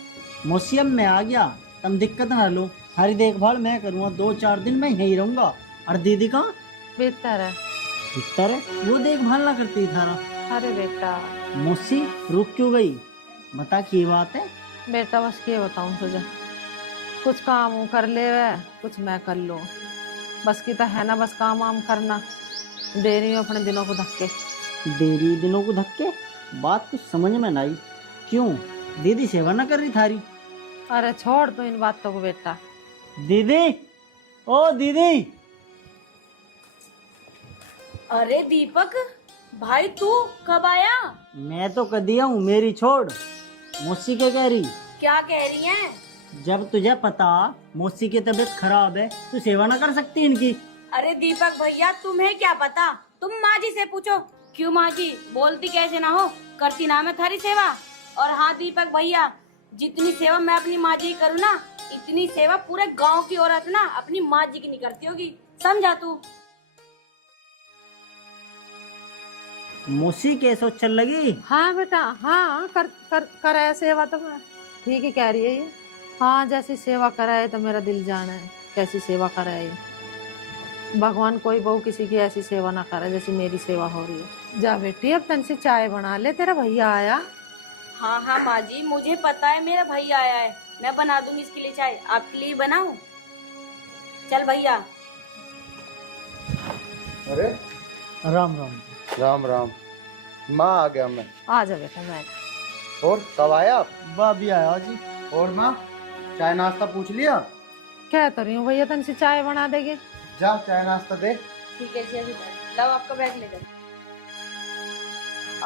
मुस्सी अब मैं आ गया, तुम दिक्कत ना लो, थारी देखभाल मैं करूँगा, 2-4 दिन मैं यहीं रहूंगा। और दीदी कहाँ? बेहतर है। भीतर है, वो देखभाल ना करती थारा। अरे बेटा। मुस्सी रुक क्यों गई, बता की बात है? बेटा बस क्या बताऊं तुझे, कुछ काम वो कर ले वे, कुछ मैं कर लूं, बस की तो है ना, बस काम वाम करना, दे रही हूँ अपने दिनों को धक्के। देरी दिनों को धक्के, बात कुछ समझ में ना आई। क्यों, दीदी सेवा ना कर रही थारी? अरे छोड़ तू इन बातों को बेटा। दीदी, ओ दीदी। अरे दीपक भाई, तू कब आया? मैं तो कदी हूँ, मेरी छोड़। मौसी क्या कह रही? क्या कह रही है? जब तुझे पता मौसी की तबीयत खराब है, तू सेवा ना कर सकती इनकी? अरे दीपक भैया, तुम्हें क्या पता, तुम माँ जी से पूछो। क्यों माँ जी, बोलती कैसे ना हो, करती ना मैं थारी सेवा। और हाँ दीपक भैया, जितनी सेवा मैं अपनी माँ जी की करूँ ना, इतनी सेवा पूरे गांव की औरत ना अपनी माँ जी की नहीं करती होगी, समझा तू? मौसी कैसे चल लगी? हाँ बेटा, हाँ कराए सेवा तो मैं ठीक ही कह रही है ये। हाँ, जैसी सेवा कराए तो मेरा दिल जाना है, कैसी सेवा कराए। भगवान कोई बहू किसी की ऐसी सेवा ना करे जैसी मेरी सेवा हो रही है। जा बेटी, अब तन से चाय बना ले, तेरा भैया आया। हाँ हाँ माँ जी, मुझे पता है मेरा भैया आया है, मैं बना दूंगी इसके लिए चाय। आपके लिए बनाऊं? चल भैया। अरे राम राम। राम राम। माँ आ गया मैं। आ जा बेटा, मैं और कब आया आप? वाह भी आया जी। और माँ, चाय नाश्ता पूछ लिया? कह तो रही हूँ भैया तन से चाय बना देगे। जा चाय नाश्ता दे। ठीक है जी, अभी लाओ आपका बैग ले जाओ।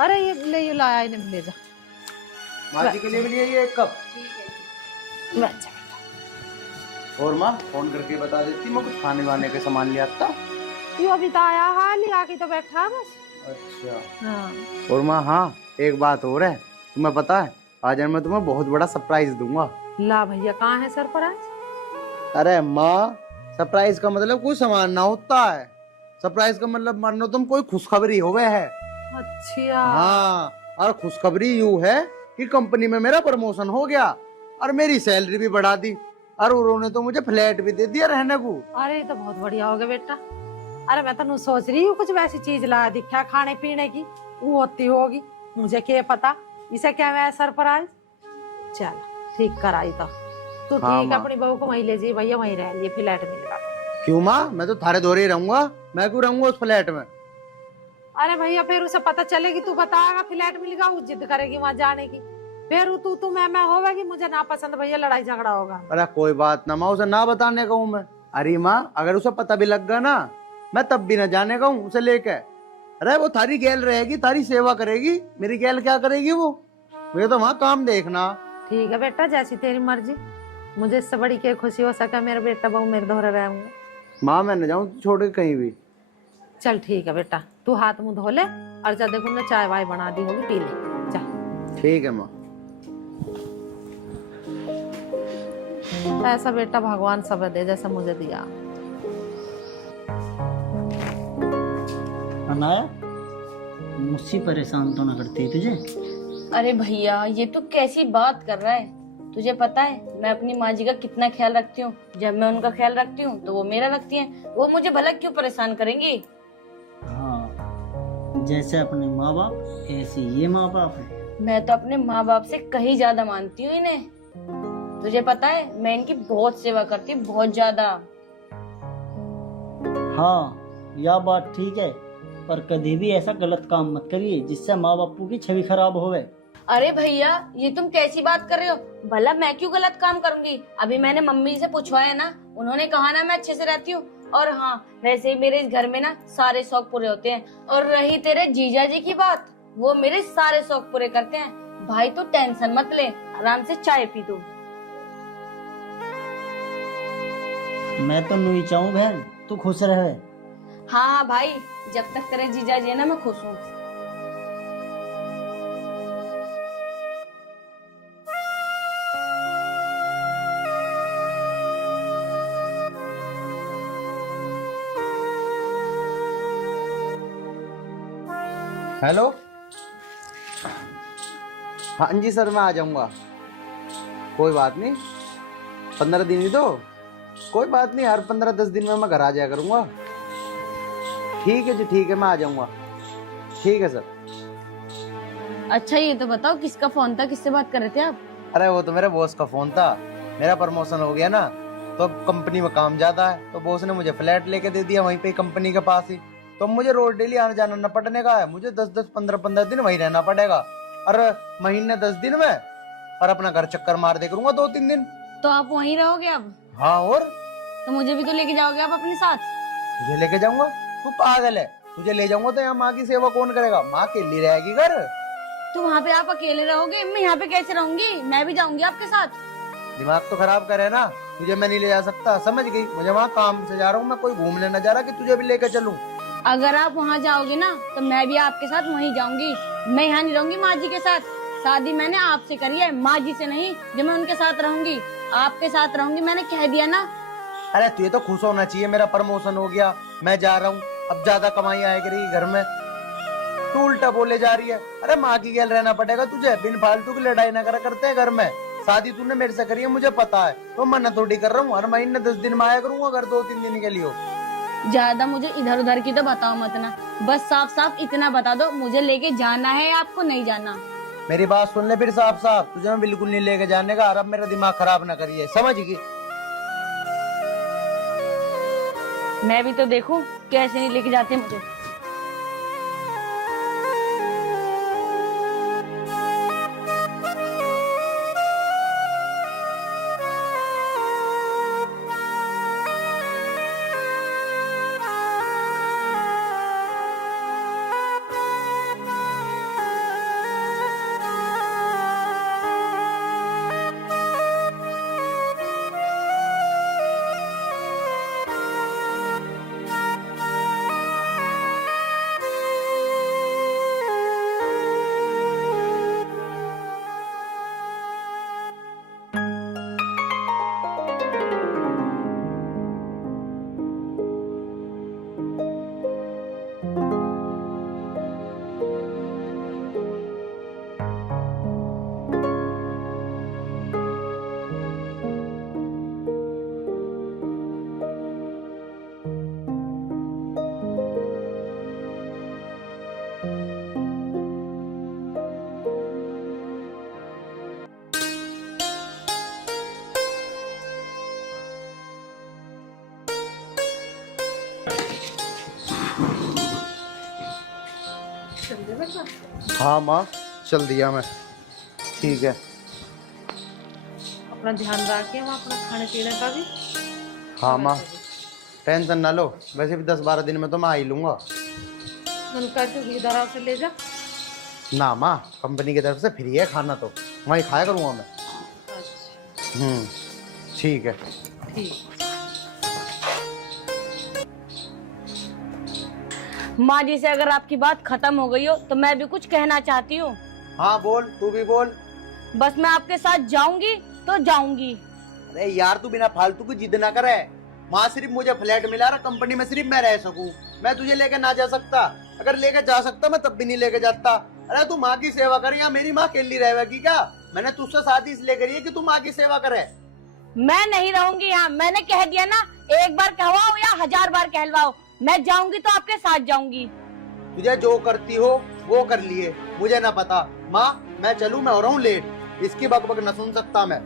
अरे ये ले लाया, इन्हें ले जा। माँ जी के लिए भी लिए ये एक कप। ठीक है जी। बैठ जा बेटा। और माँ फोन करके बता देती, मैं कुछ खाने वाने के सामान ले आता। तू अभी तो आया, हाल ही आके तो बैठा बस। अच्छा। हाँ। और माँ, हाँ एक बात और है, तुम्हें पता है आज मैं तुम्हें बहुत बड़ा सरप्राइज दूंगा। ला भैया, कहाँ है सरप्राइज? अरे माँ, सरप्राइज का मतलब कोई सामान ना होता है। सरप्राइज का मतलब मानो तुम कोई खुशखबरी हो गए है। अच्छा। हाँ, और खुशखबरी यूं है कि कंपनी में मेरा प्रमोशन हो गया और मेरी सैलरी भी बढ़ा दी और उन्होंने तो मुझे फ्लैट भी दे दिया रहने को। अरे ये तो बहुत बढ़िया हो गया बेटा। अरे मैं तो सोच रही हूँ कुछ वैसी चीज ला दिखा खाने पीने की, वो होती होगी, मुझे क्या पता इसे क्या है सरप्राइज। चल ठीक कराई तो तू। हाँ, ठीक, माँ। अपनी बहू को वहीं ले जी भैया, वहीं रह लिए, फ्लैट मिलेगा। क्यों माँ, मैं तो थारे दोरे ही रहूंगा, मैं क्यों रहूंगा उस फ्लैट में? अरे भैया फिर उसे पता चलेगी, तू बताएगा फ्लैट मिलेगा, वो जिद करेगी वहां जाने की, फिर तू मैं होगा कि मुझे ना पसंद, भैया लड़ाई झगड़ा होगा। अरे कोई बात ना माँ, उसे ना बताने का हूँ मैं। अरे माँ, अगर उसे पता भी लग गया ना, मैं तब भी ना जाने का हूँ उसे लेके। अरे वो थारी गैल रहेगी, थारी सेवा करेगी, मेरी गैल क्या करेगी वो? मुझे तो वहाँ काम देखना। ठीक है बेटा, जैसी तेरी मर्जी, मुझे इससे बड़ी क्या खुशी हो सका, मेरा बेटा बहू मेरे दोहरे रहेंगे। माँ मैं न जाऊँ छोड़ के कहीं भी। चल ठीक है बेटा, तू हाथ मुंह धो ले और जा, देखो ना चाय वाय बना दी होगी, पी ले जा। ठीक है माँ। ऐसा बेटा भगवान सब दे जैसा मुझे दिया। अनाया, मुझसे परेशान तो ना करती तुझे? अरे भैया, ये तो कैसी बात कर रहा है? तुझे पता है मैं अपनी माँ जी का कितना ख्याल रखती हूँ। जब मैं उनका ख्याल रखती हूँ तो वो मेरा रखती हैं। वो मुझे भला क्यों परेशान करेंगी? हाँ, जैसे अपने माँ बाप ऐसे ये माँ बाप है। मैं तो अपने माँ बाप से कहीं ज्यादा मानती हूँ इन्हें। तुझे पता है मैं इनकी बहुत सेवा करती हूँ, बहुत ज्यादा। हाँ, यह बात ठीक है, पर कभी भी ऐसा गलत काम मत करिए जिससे माँ बापू की छवि खराब होवे। अरे भैया, ये तुम कैसी बात कर रहे हो? भला मैं क्यों गलत काम करूंगी? अभी मैंने मम्मी से पूछवाया ना, उन्होंने कहा ना मैं अच्छे से रहती हूँ। और हाँ, वैसे ही मेरे इस घर में ना सारे शौक पूरे होते हैं। और रही तेरे जीजा जी की बात, वो मेरे सारे शौक पूरे करते हैं। भाई तू टेंशन मत ले, आराम से चाय पी तू। मैं तो नहीं चाहूँ बहन, तू खुश रहे। हाँ भाई, जब तक तेरे जीजा जी है ना मैं खुश हूँ। हेलो। हाँ जी सर, मैं आ जाऊंगा। कोई बात नहीं, 15 दिन ही तो, कोई बात नहीं, हर 15-10 दिन में मैं घर आ जाया करूंगा। ठीक है जी, ठीक है, मैं आ जाऊंगा। ठीक है सर। अच्छा ये तो बताओ किसका फोन था, किससे बात कर रहे थे आप? अरे वो तो मेरे बॉस का फोन था। मेरा प्रमोशन हो गया ना, तो अब कंपनी में काम ज्यादा है, तो बॉस ने मुझे फ्लैट लेके दे दिया वहीं पे कंपनी के पास ही। तो मुझे रोज डेली आना जाना न पड़ने का है, मुझे 10-10, 15-15 दिन वहीं रहना पड़ेगा। और महीने 10 दिन में, और अपना घर चक्कर मार दे करूंगा 2-3 दिन। तो आप वहीं रहोगे अब? हाँ, और तो मुझे भी तो लेके जाओगे आप अपने साथ? तुझे लेके जाऊंगा? तू पागल है? तुझे ले जाऊंगा तो यहाँ माँ की सेवा कौन करेगा? माँ अकेली रहेगी घर। तो वहाँ पे आप अकेले रहोगे, मैं यहाँ पे कैसे रहूंगी? मैं भी जाऊंगी आपके साथ। दिमाग तो खराब करे ना, तुझे मैं नहीं ले जा सकता, समझ गई? मुझे वहाँ काम से जा रहा हूँ, मैं कोई घूमने न जा रहा कि तुझे भी लेकर चलूं। अगर आप वहाँ जाओगे ना तो मैं भी आपके साथ वहीं जाऊंगी। मैं यहाँ नहीं रहूंगी माँ जी के साथ। शादी मैंने आपसे करी है, माँ जी से नहीं। जब मैं उनके साथ रहूंगी, आपके साथ रहूंगी, मैंने कह दिया ना। अरे तुझे तो खुश होना चाहिए, मेरा प्रमोशन हो गया, मैं जा रहा हूँ, अब ज्यादा कमाई आया करेगी घर में। तू उल्टा बोले जा रही है। अरे माँ की गैल रहना पड़ेगा तुझे, बिन फालतू की लड़ाई ना करा करते हैं घर में। शादी तूने मेरे से करी है, मुझे पता है, तो मना थोड़ी कर रहा हूँ। हर महीने 10 दिन में आया करूंगा अगर 2-3 दिन के लिए हो। ज्यादा मुझे इधर उधर की तो बताओ मत ना, बस साफ साफ इतना बता दो, मुझे लेके जाना है या आपको नहीं जाना। मेरी बात सुन ले फिर साफ साफ, तुझे मैं बिल्कुल नहीं लेके जाने का। और अब मेरा दिमाग खराब ना करिए, समझ गई? मैं भी तो देखूं कैसे नहीं लेके जाते मुझे। हाँ माँ, चल दिया मैं। ठीक है। अपना ध्यान रखिए वहाँ, अपना खाने पीने का भी। हाँ माँ, टेंशन ना लो, वैसे भी 10-12 दिन में तो मैं आ ही लूंगा। उनका जो घी से ले जा। ना माँ, कंपनी की तरफ से फ्री है खाना, तो वहीं खाया करूंगा मैं। ठीक है। ठीक। माँ जी से अगर आपकी बात खत्म हो गई हो तो मैं भी कुछ कहना चाहती हूँ। हाँ बोल, तू भी बोल। बस मैं आपके साथ जाऊंगी तो जाऊंगी। अरे यार तू बिना फालतू की जिद ना करे। माँ सिर्फ मुझे फ्लैट मिला रहा, कंपनी में सिर्फ मैं रह सकूं, मैं तुझे लेके ना जा सकता। अगर लेके जा सकता मैं तब भी नहीं लेके जाता। अरे तू माँ की सेवा कर, या मेरी माँ अकेली रहेगी क्या? मैंने तुझसे शादी इसलिए करी है कि तू माँ की सेवा करे। मैं नहीं रहूंगी यहाँ, मैंने कह दिया ना, एक बार कहवाओ या 1000 बार कहलवाओ, मैं जाऊंगी तो आपके साथ जाऊंगी। तुझे जो करती हो वो कर लिए, मुझे ना पता। माँ मैं चलूं, मैं हो रहा हूँ लेट, इसकी बकबक न सुन सकता मैं।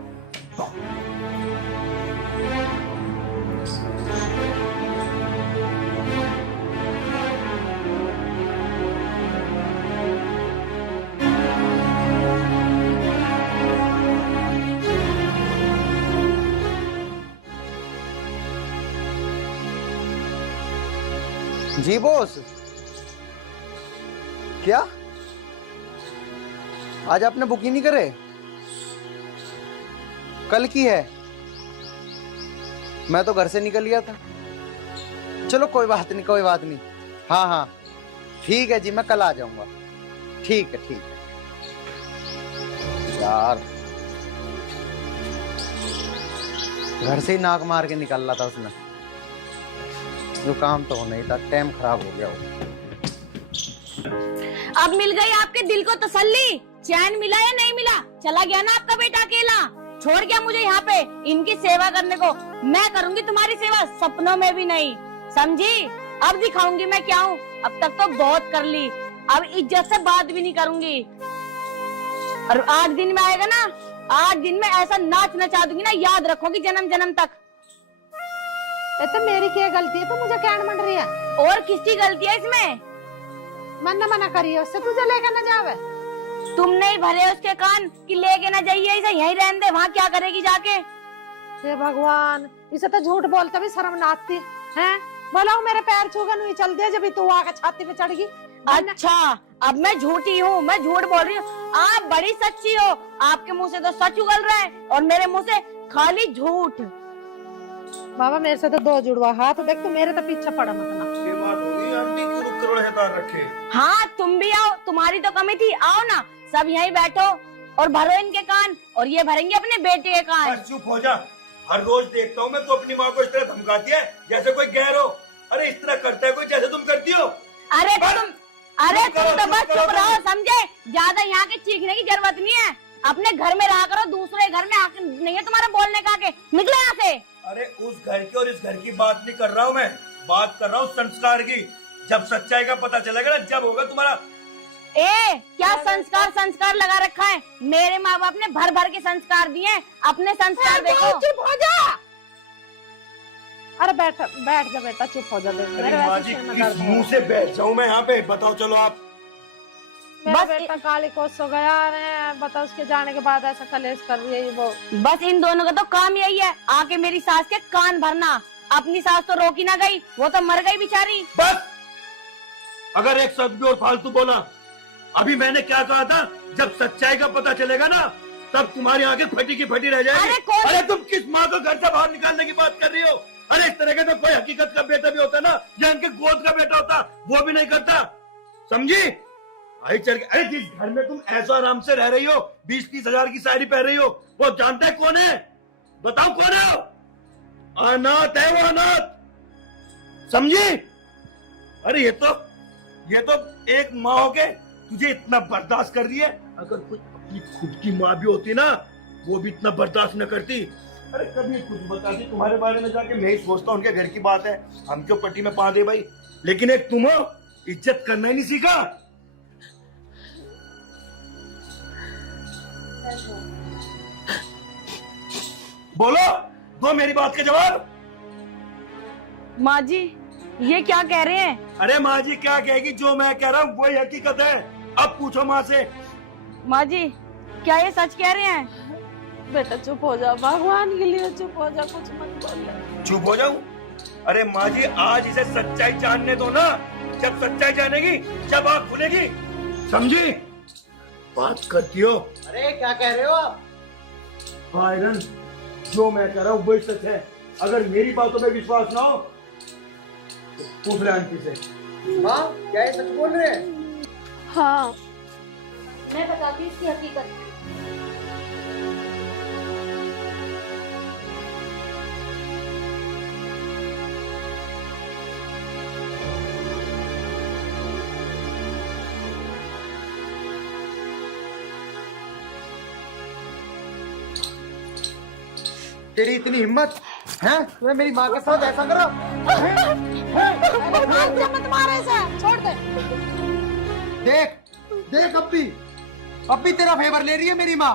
जी बॉस, क्या आज आपने बुकिंग नहीं करे? कल की है, मैं तो घर से निकल गया था। चलो कोई बात नहीं, कोई बात नहीं। हाँ हाँ ठीक है जी, मैं कल आ जाऊंगा। ठीक है ठीक है। यार घर से ही नाक मार के निकल रहा था उसने, जो काम तो होना ही था, टाइम खराब हो गया वो। अब मिल गई आपके दिल को तसल्ली, चैन मिला या नहीं मिला? चला गया ना आपका बेटा अकेला, छोड़ गया मुझे यहाँ पे इनकी सेवा करने को। मैं करूंगी तुम्हारी सेवा, सपनों में भी नहीं, समझी? अब दिखाऊंगी मैं क्या हूँ। अब तक तो बहुत कर ली, अब इज्जत से बात भी नहीं करूंगी। और 8 दिन में आएगा ना, 8 दिन में ऐसा नाच नचा दूंगी ना, याद रखोगी जन्म जन्म तक। ये तो मेरी क्या गलती है, तो मुझे क्या मंड रही है? और किसकी गलती है इसमें? मना मना करिए उससे, तुझे लेकर न जावे। तुमने ही भरे उसके कान कि लेके ना जाइए, इसे यहीं रहने दे, वहाँ क्या करेगी जाके? हे भगवान, इसे तो झूठ बोलते भी शर्म ना आती है। बोला मेरे पैर छूगा नहीं चल दिया, जब तू आके छाती पे चढ़ गई। अच्छा अब मैं झूठी हूँ, मैं झूठ बोल रही हूँ, आप बड़ी सच्ची हो। आपके मुंह से तो सच उगल रहा है और मेरे मुंह से खाली झूठ। बाबा मेरे से तो 2 जुड़वा हाथ, देख तू मेरे तो पीछे पड़ा मत ना। हाँ तुम भी आओ, तुम्हारी तो कमी थी, आओ ना, सब यहीं बैठो, और भरो इनके कान, और ये भरेंगे अपने बेटे के कान। बस चुप हो जा। हर रोज देखता हूँ मैं तो अपनी माँ को इस तरह धमकाती है जैसे कोई गैर हो। अरे इस तरह करता है कोई जैसे तुम करती हो। अरे तुम तो बस चुप रहो, समझे? ज्यादा यहाँ के चीखने की जरूरत नहीं है। अपने घर में रहा करो, दूसरे घर में आके नहीं है तुम्हारा बोलने का। आके निकलो यहाँ से। अरे उस घर की और इस घर की बात नहीं कर रहा हूँ मैं, बात कर रहा हूँ संस्कार की। जब सच्चाई का पता चलेगा ना, जब होगा तुम्हारा। क्या संस्कार लगा रखा है? मेरे माँ बाप ने भर भर के संस्कार दिए, अपने संस्कार देखो। चुप हो जा। अरे बैठ जा बेटा, चुप हो जा। मेरे माँ जी किस मुंह से बैठ जाऊँ मैं यहाँ पे, बताओ। चलो आप। मेरा बेटा काली कोस हो गया। अरे बता, उसके जाने के बाद ऐसा कलेश कर रही है वो। बस इन दोनों का तो काम यही है, आके मेरी सास के कान भरना। अपनी सास तो रोकी ना गई, वो तो मर गई बेचारी। बस अगर एक शब्द भी और फालतू बोला। अभी मैंने क्या कहा था, जब सच्चाई का पता चलेगा ना, तब तुम्हारी आंखें फटी की फटी रह जाएगी। अरे तुम किस माँ को घर से बाहर निकालने की बात कर रही हो? अरे इस तरह का तो कोई हकीकत का बेटा भी होता ना, या इनके गोद का बेटा होता, वो भी नहीं करता। समझी? आई चल के। अरे जिस घर में तुम ऐसा आराम से रह रही हो, 20-30 हजार की साड़ी पहन रही हो, वो जानता है कौन है? बताओ कौन है वो? अनाथ है वो, अनाथ। समझी? अरे ये तो एक माँ हो के तुझे इतना बर्दाश्त कर रही है। अगर कोई अपनी खुद की माँ भी होती ना, वो भी इतना बर्दाश्त न करती। अरे कभी कुछ बताती तुम्हारे बारे में जाके, मैं ही सोचता हूँ उनके घर की बात है, हम क्यों पट्टी में पा दे भाई। लेकिन एक तुम हो, इज्जत करना ही नहीं सीखा। बोलो, दो मेरी बात के जवाब। माँ जी ये क्या कह रहे हैं? अरे माँ जी क्या कहेगी, जो मैं कह रहा हूँ वही हकीकत है। अब पूछो माँ से। माँ जी क्या ये सच कह रहे हैं? बेटा चुप हो जा, भगवान के लिए चुप हो जा, कुछ मत बोल। चुप हो जाऊं? अरे माँ जी आज इसे सच्चाई जानने दो ना। जब सच्चाई जानेगी, जब आँख खुलेगी। समझी? बात करती हो। अरे क्या कह रहे हो आप? आयरन, जो मैं कह रहा हूँ वही सच है। अगर मेरी बातों पे विश्वास ना हो तो पूछ ले आंटी से। माँ क्या ये सच बोल रहे हैं? हाँ मैं बताती हूँ इसकी हकीकत। तेरी इतनी हिम्मत है, तूने मेरी माँ के साथ ऐसा करा? मत मारे इसे, छोड़ दे। देख अब भी तेरा फेवर ले रही है मेरी माँ।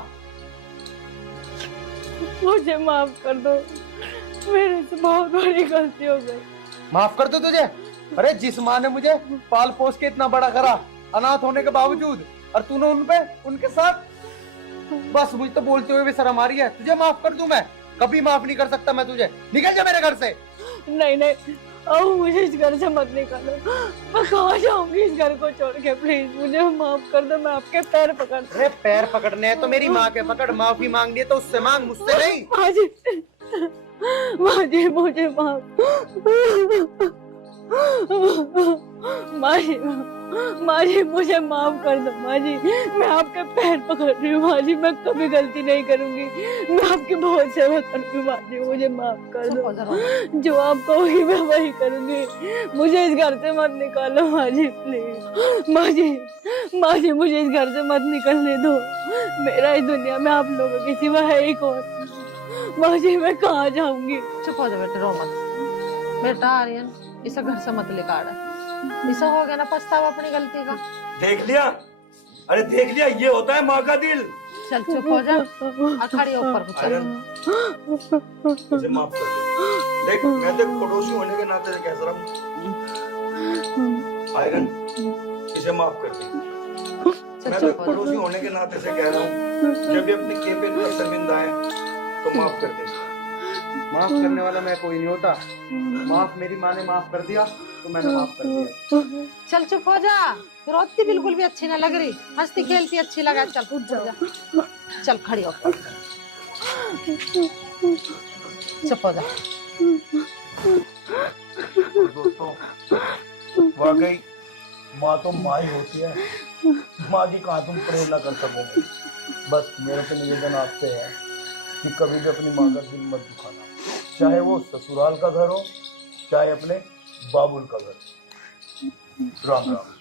मुझे माफ कर दो, मेरे से बहुत बड़ी गलती हो गई। माफ कर दो तुझे? अरे जिस माँ ने मुझे पाल पोस के इतना बड़ा करा, अनाथ होने के बावजूद, और तूने उनके साथ। बस मुझे तो बोलते हुए भी शर्म आ रही है। तुझे माफ कर दूं मैं? कभी माफ नहीं कर सकता मैं तुझे। निकल जा मेरे घर से। नहीं अब मुझे इस घर से मत निकालो। मैं कहाँ जाऊंगी इस घर को छोड़ के? प्लीज मुझे माफ कर दो, मैं आपके पैर पकड़। अरे पैर पकड़ने हैं तो मेरी माँ के पकड़, माफी मांगनी है तो उससे मांग, मुझसे नहीं। माँ जी मुझे माफ। माँ जी मुझे माफ कर दो। माँ जी मैं आपके पैर पकड़ रही हूँ। माँ जी मैं कभी गलती नहीं करूंगी, मैं आपकी बहुत सेवा करूंगी। माँ जी मुझे माफ कर दो, जो आप कहोगी मैं वही करूंगी। मुझे इस घर से मत निकालो माँ जी, प्लीज। माँ जी मुझे इस घर से मत निकलने दो। मेरा इस दुनिया में आप लोगों के सिवा है ही कौन? माँ जी मैं कहाँ जाऊंगी? चुप हो जा बेटा, रो मत। बेटा आर्यन इसे घर से मत लेकर, ऐसा हो गया ना पछतावा अपनी गलती का। देख लिया? अरे देख लिया, ये होता है माँ का दिल। चल चुप हो जा, खड़ी ऊपर को चल। मुझे माफ कर दो। देख मैं तो पड़ोसी होने के नाते कह रहा हूँ, आयरन इसे माफ कर दे। मैं तो पड़ोसी होने के नाते से कह रहा हूँ, जब भी अपने केपे पर शर्मिंदा है तो माफ कर दे। माफ करने वाला मैं कोई नहीं होता। माफ मेरी माँ ने माफ कर दिया तो मैंने माफ कर दिया। चल चुप हो जा, रोती बिल्कुल भी अच्छी ना लग रही, हंसती खेलती अच्छी लगा। चल उठ जा, चल खड़ी हो, चुप हो जा। दोस्तों वाकई माँ तो माँ ही होती है। माँ की कहा तुम प्रेरणा कर सकोगे। बस मेरा तो निवेदन आपसे है कि कभी भी अपनी माँ का दिल मत दुखाना, चाहे वो ससुराल का घर हो चाहे अपने बाबुल का घर। राम राम।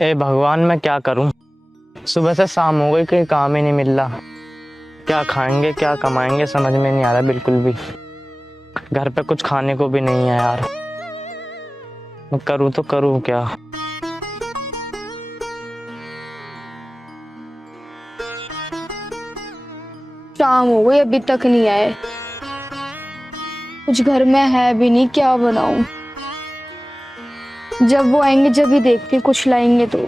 ए भगवान, मैं क्या करूं? सुबह से शाम हो गई, कहीं काम ही नहीं मिल रहा। क्या खाएंगे क्या कमाएंगे समझ में नहीं आ रहा बिल्कुल भी। घर पे कुछ खाने को भी नहीं है यार। मैं करूं तो करूं क्या? शाम हो गई अभी तक नहीं आए। कुछ घर में है भी नहीं, क्या बनाऊं? जब वो आएंगे जब ही देखती हूँ, कुछ लाएंगे तो।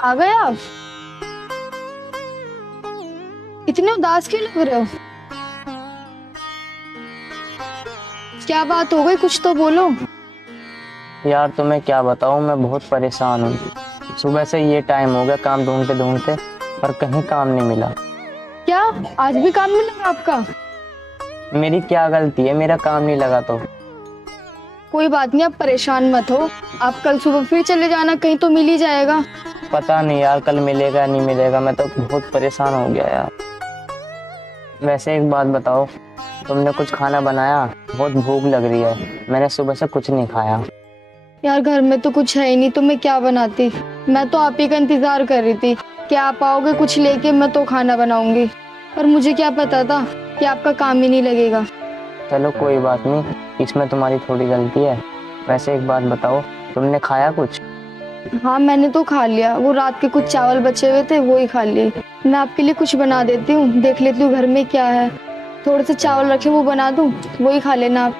आ गए आप? इतने उदास क्यों लग रहे हो? क्या बात हो गई, कुछ तो बोलो। यार तुम्हें क्या बताऊं, मैं बहुत परेशान हूँ। सुबह से ये टाइम हो गया काम ढूंढते ढूंढते, पर कहीं काम नहीं मिला। क्या आज भी काम नहीं लगा आपका? मेरी क्या गलती है, मेरा काम नहीं लगा तो? कोई बात नहीं, आप परेशान मत हो। आप कल सुबह फिर चले जाना, कहीं तो मिल ही जाएगा। पता नहीं यार कल मिलेगा नहीं मिलेगा, मैं तो बहुत परेशान हो गया यार। वैसे एक बात बताओ, तुमने कुछ खाना बनाया? बहुत भूख लग रही है, मैंने सुबह से कुछ नहीं खाया। यार घर में तो कुछ है ही नहीं, तो मैं क्या बनाती। मैं तो आप ही का इंतजार कर रही थी कि आप आओगे कुछ लेके, मैं तो खाना बनाऊंगी। पर मुझे क्या पता था कि आपका काम ही नहीं लगेगा। चलो कोई बात नहीं, इसमें तुम्हारी थोड़ी गलती है। वैसे एक बात बताओ, तुमने खाया कुछ? हाँ मैंने तो खा लिया, वो रात के कुछ चावल बचे हुए थे वो ही खा लिए। मैं आपके लिए कुछ बना देती हूँ, देख लेती हूँ घर में क्या है। थोड़े से चावल रखे वो बना दूँ, वो ही खा लेना आप।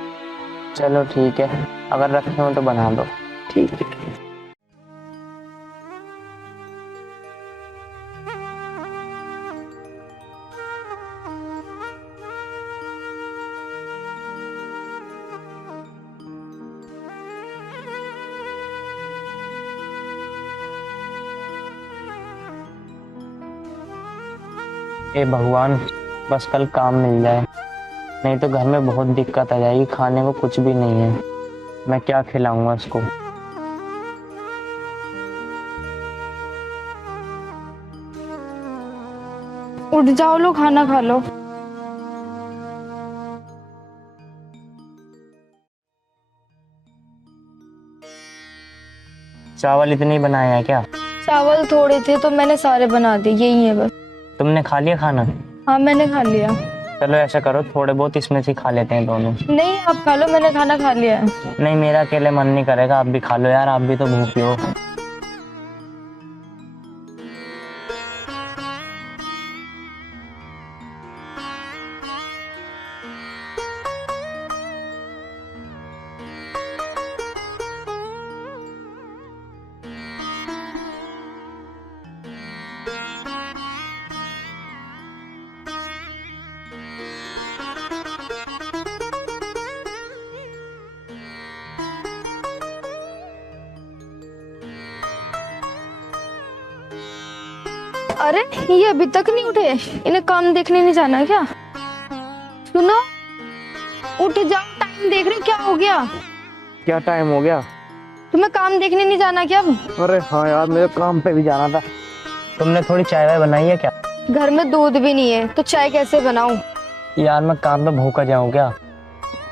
चलो ठीक है, अगर रखे हो तो बना दो। ठीक है। ए भगवान, बस कल काम मिल जाए, नहीं तो घर में बहुत दिक्कत आ जाएगी। खाने को कुछ भी नहीं है, मैं क्या खिलाऊंगा उसको? उठ जाओ, लो खाना खा लो। चावल इतने ही बनाए हैं क्या? चावल थोड़े थे तो मैंने सारे बना दिए, यही है बस। तुमने खा लिया खाना? हाँ मैंने खा लिया। चलो ऐसा करो, थोड़े बहुत इसमें से खा लेते हैं दोनों। नहीं आप खा लो, मैंने खाना खा लिया है। नहीं मेरा अकेले मन नहीं करेगा, आप भी खा लो यार, आप भी तो भूखे हो। अरे ये अभी तक नहीं उठे, इन्हें काम देखने नहीं जाना क्या? सुनो उठ जाओ, टाइम देख रहे हो, क्या हो गया? क्या टाइम हो गया? तुम्हें काम देखने नहीं जाना क्या अब? अरे हाँ यार, मेरे काम पे भी जाना था। तुमने थोड़ी चाय वाय बनाई है क्या? घर में दूध भी नहीं है तो चाय कैसे बनाऊं? यार मैं काम पे भूखा जाऊँ क्या?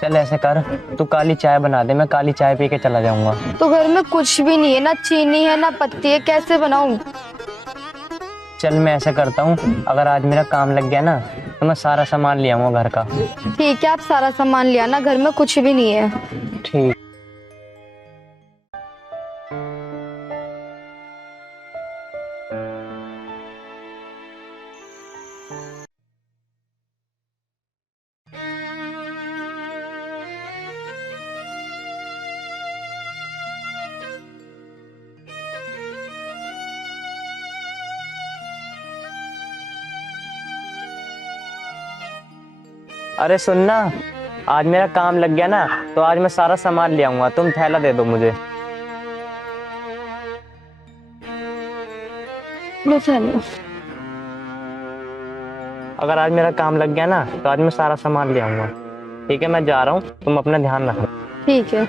चल ऐसे कर, तू काली चाय बना दे, मैं काली चाय पी के चला जाऊंगा। तो घर में कुछ भी नहीं है, ना चीनी है ना पत्ती है, कैसे बनाऊं? चल मैं ऐसे करता हूँ, अगर आज मेरा काम लग गया ना तो मैं सारा सामान ले आऊंगा घर का। ठीक है, आप सारा सामान ले आना, घर में कुछ भी नहीं है। ठीक। अरे सुनना, आज मेरा काम लग गया ना तो आज मैं सारा सामान ले आऊंगा, तुम थैला दे दो मुझे। लो चलो। अगर आज मेरा काम लग गया ना तो आज मैं सारा सामान ले आऊंगा। ठीक है, मैं जा रहा हूँ, तुम अपना ध्यान रखना। ठीक है।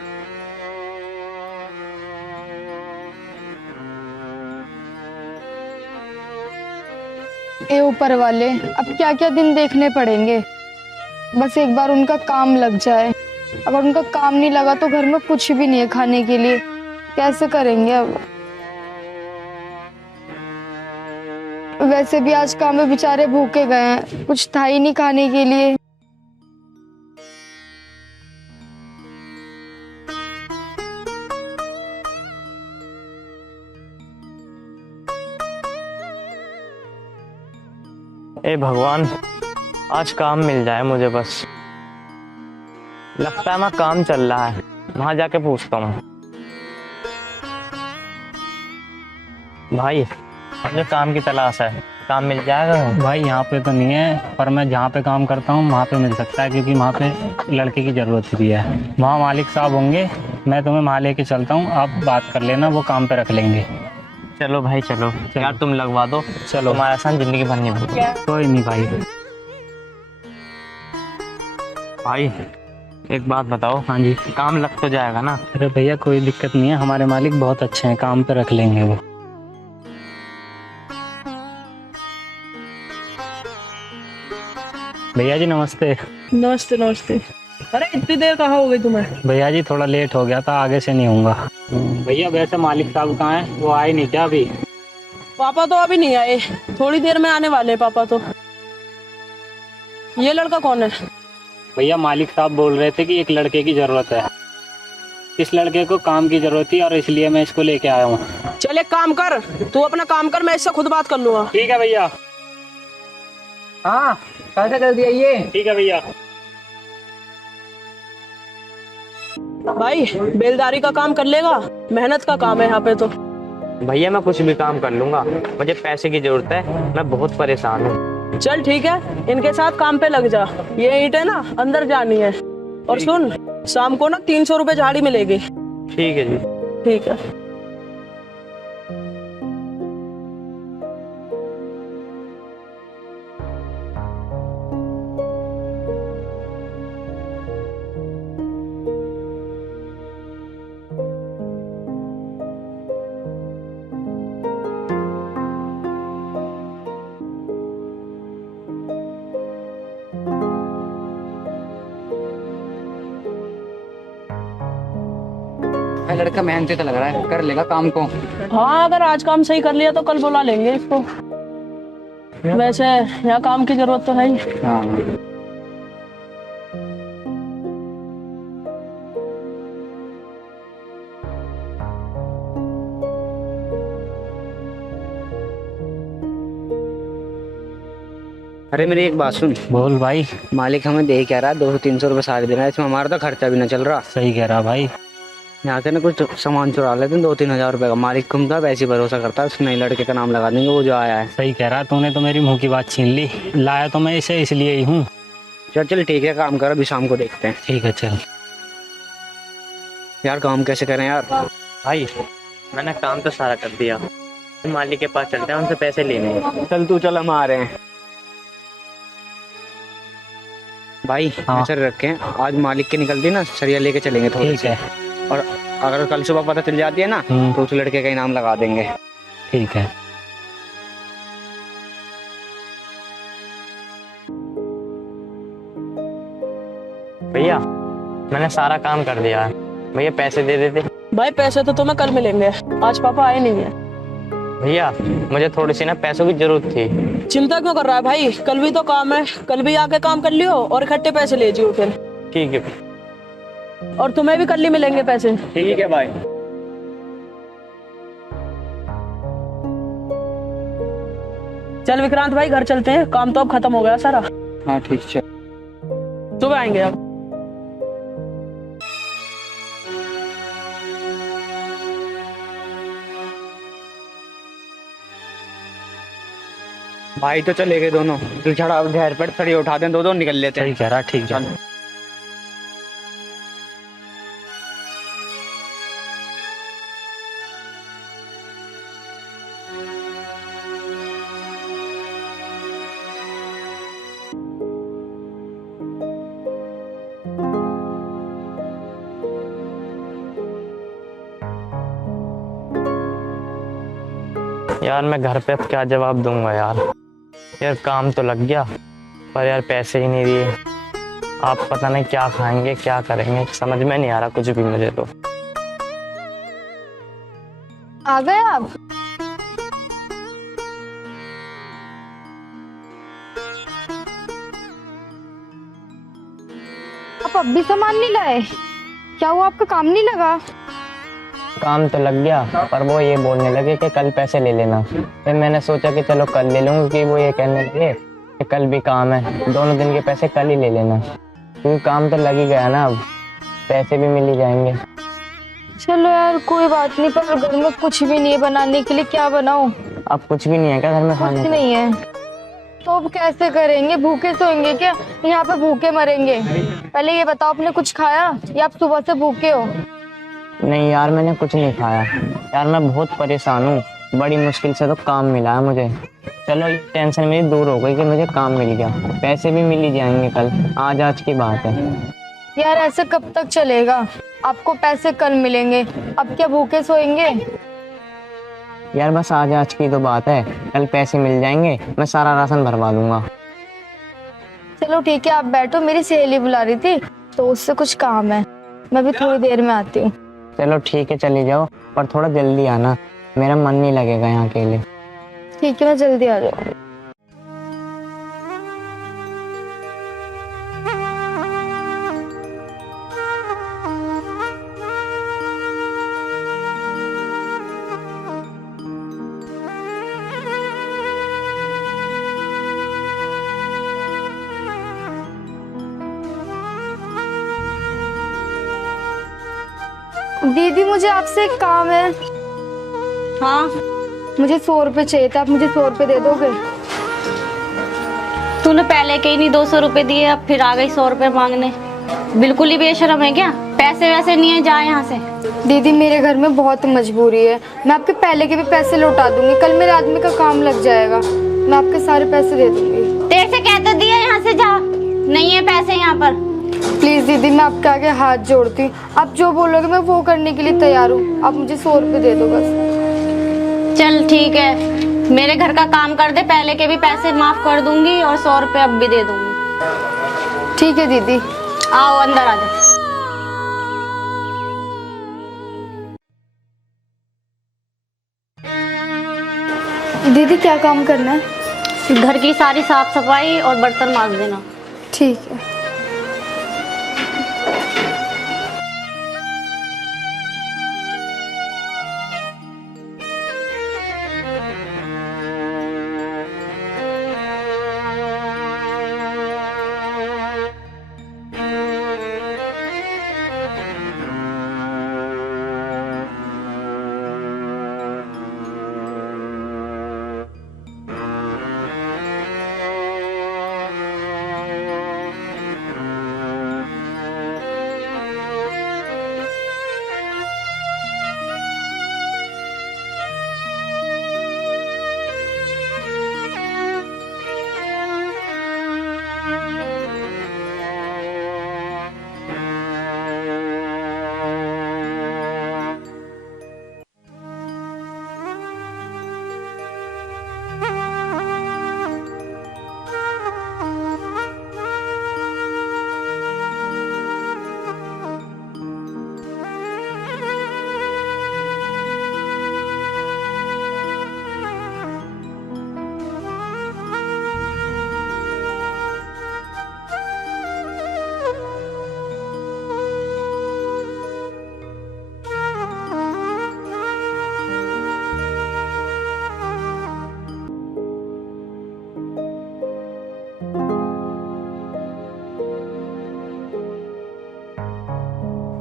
ए ऊपर वाले, अब क्या क्या दिन देखने पड़ेंगे, बस एक बार उनका काम लग जाए। अगर उनका काम नहीं लगा तो घर में कुछ भी नहीं है खाने के लिए, कैसे करेंगे अब? वैसे भी आज काम में बेचारे भूखे गए हैं, कुछ था ही नहीं खाने के लिए। ए भगवान, आज काम मिल जाए मुझे बस। लगता है वहाँ काम चल रहा है, वहां जाके पूछता हूँ। भाई मुझे काम की तलाश है, काम मिल जाएगा? भाई यहाँ पे तो नहीं है, पर मैं जहाँ पे काम करता हूँ वहाँ पे मिल सकता है, क्योंकि वहाँ पे लड़के की ज़रूरत भी है। वहाँ मालिक साहब होंगे, मैं तुम्हें वहाँ लेके चलता हूँ, आप बात कर लेना, वो काम पे रख लेंगे। चलो भाई चलो, यार तुम लगवा दो, चलो, तुम्हारा आसान जिंदगी भर नहीं होगी। कोई नहीं भाई। भाई एक बात बताओ। हाँ जी। काम लग तो जाएगा ना? अरे भैया कोई दिक्कत नहीं है, हमारे मालिक बहुत अच्छे हैं, काम पे रख लेंगे वो। भैया जी नमस्ते। नमस्ते नमस्ते। अरे इतनी देर कहाँ हो गई तुम्हें? भैया जी थोड़ा लेट हो गया था, आगे से नहीं होऊंगा। भैया वैसे मालिक साहब कहाँ हैं, वो आए नहीं क्या अभी? पापा तो अभी नहीं आए, थोड़ी देर में आने वाले पापा तो। ये लड़का कौन है? भैया मालिक साहब बोल रहे थे कि एक लड़के की जरूरत है, इस लड़के को काम की जरूरत थी और इसलिए मैं इसको लेके आया हूँ। चल एक काम कर, तू अपना काम कर, मैं इससे खुद बात कर लूंगा। ठीक है भैया। हाँ कैसे कर दिया ये? ठीक है भैया। भाई बेलदारी का काम कर लेगा, मेहनत का काम है यहाँ पे तो। भैया मैं कुछ भी काम कर लूंगा, मुझे पैसे की जरूरत है, मैं बहुत परेशान हूँ। चल ठीक है, इनके साथ काम पे लग जा। ये ईंट है ना अंदर जानी है, और सुन शाम को ना 300 रुपए झाड़ी मिलेगी। ठीक है जी। ठीक है। लड़का मेहनती तो लग रहा है, कर लेगा काम को। हाँ अगर आज काम सही कर लिया तो कल बुला लेंगे इसको। वैसे यहाँ काम की जरूरत तो है ही। हाँ। अरे मेरी एक बात सुन। बोल भाई। मालिक हमें दे क्या रहा है, 200-300 रुपए सारे दे रहा है, इसमें हमारा तो खर्चा भी ना चल रहा। सही कह रहा भाई। यहाँ से ना कुछ सामान चुरा लेते हैं 2-3 हजार रुपए का। मालिक कम था, वैसे भरोसा करता है, उसने लड़के का नाम लगा देंगे वो जो आया है। सही कह रहा, तूने तो मेरी मुंह की बात छीन ली। लाया तो मैं इसे इसलिए ही हूँ। चल चल ठीक है, काम कर, अभी शाम को देखते हैं। ठीक है चल। यार काम कैसे करें यार? भाई मैंने काम तो सारा कर दिया, मालिक के पास चलते हैं, उनसे पैसे लेने। चल तू चल, हम आ रहे हैं। भाई सर रखे हैं, आज मालिक के निकलती है ना सरिया लेके चलेंगे थोड़ी ठीक से। है। और अगर कल सुबह पता चल जाती है ना तो उस लड़के का इनाम लगा देंगे। ठीक है। भैया मैंने सारा काम कर दिया है, भैया पैसे दे देते। भाई पैसे तो तुम्हें कल मिलेंगे, आज पापा आए नहीं है। भैया मुझे थोड़ी सी ना पैसों की जरूरत थी। चिंता क्यों कर रहा है भाई, कल भी तो काम है, कल भी आके काम कर लियो और इकट्ठे पैसे ले जियो फिर। ठीक है। और तुम्हें भी कल ही मिलेंगे पैसे। ठीक है भाई। चल विक्रांत भाई घर चलते हैं, काम तो अब खत्म हो गया सारा। हाँ ठीक है। सुबह आएंगे अब। भाई तो चले गए दोनों, तू छड़ा अब ढेर पर सरिया उठा दें, दो निकल लेते हैं। सही कह रहा, ठीक है। यार मैं घर पे अब क्या जवाब दूंगा यार काम तो लग गया पर यार पैसे ही नहीं दिए। आप पता नहीं क्या खाएंगे क्या करेंगे, समझ में नहीं आ रहा कुछ भी मुझे तो। आ गए आप? आप अब भी सामान नहीं लाए? क्या हुआ, आपका काम नहीं लगा? काम तो लग गया पर वो ये बोलने लगे कि कल पैसे ले लेना। फिर मैंने सोचा कि चलो कल ले लूँगा, कि वो ये कहने लगे कि कल भी काम है, दोनों दिन के पैसे कल ही ले लेना, क्योंकि काम तो लग ही गया ना, अब पैसे भी मिल ही जाएंगे। चलो यार कोई बात नहीं, पर घर में कुछ भी नहीं है बनाने के लिए, क्या बनाऊं? अब कुछ भी नहीं है क्या घर में खाने कुछ को? नहीं है तो अब कैसे करेंगे? भूखे सोएंगे क्या? यहाँ पे भूखे मरेंगे। पहले ये बताओ, आपने कुछ खाया या आप सुबह से भूखे हो? नहीं यार मैंने कुछ नहीं खाया यार, मैं बहुत परेशान हूँ, बड़ी मुश्किल से तो काम मिला है मुझे। चलो ये टेंशन मेरी दूर हो गई कि मुझे काम मिल गया, पैसे भी मिल ही जाएंगे कल, आज की बात है। यार ऐसे कब तक चलेगा? आपको पैसे कल मिलेंगे, अब क्या भूखे सोएंगे? यार बस आज की तो बात है, कल पैसे मिल जाएंगे, मैं सारा राशन भरवा दूंगा। चलो ठीक है, आप बैठो, मेरी सहेली बुला रही थी तो उससे कुछ काम है, मैं भी थोड़ी देर में आती हूँ। चलो ठीक है चली जाओ, पर थोड़ा जल्दी आना, मेरा मन नहीं लगेगा यहाँ अकेले। ठीक है मैं जल्दी आ जाऊँ। दीदी मुझे आपसे एक काम है। हाँ मुझे 100 रुपए चाहिए था, आप मुझे 100 रुपए दे दोगे? तूने पहले के ही नहीं 200 रुपए दिए, अब फिर आ गई 100 रुपए मांगने। बिल्कुल ही बेशरम है क्या? पैसे वैसे नहीं है, जा यहाँ से। दीदी मेरे घर में बहुत मजबूरी है, मैं आपके पहले के भी पैसे लौटा दूंगी, कल मेरे आदमी का काम लग जाएगा, मैं आपके सारे पैसे दे दूंगी। तेरे से कहते दिया, यहाँ से जा, नहीं है पैसे यहाँ पर। प्लीज दीदी मैं आपके आगे हाथ जोड़ती हूँ, आप जो बोलोगे मैं वो करने के लिए तैयार हूँ, आप मुझे 100 रुपए दे दो बस। चल ठीक है, मेरे घर का काम कर दे, पहले के भी पैसे माफ कर दूंगी और 100 रुपए अब भी दे दूंगी। ठीक है दीदी। आओ अंदर आ जाओ। दीदी क्या काम करना है? घर की सारी साफ सफाई और बर्तन मांज देना। ठीक है।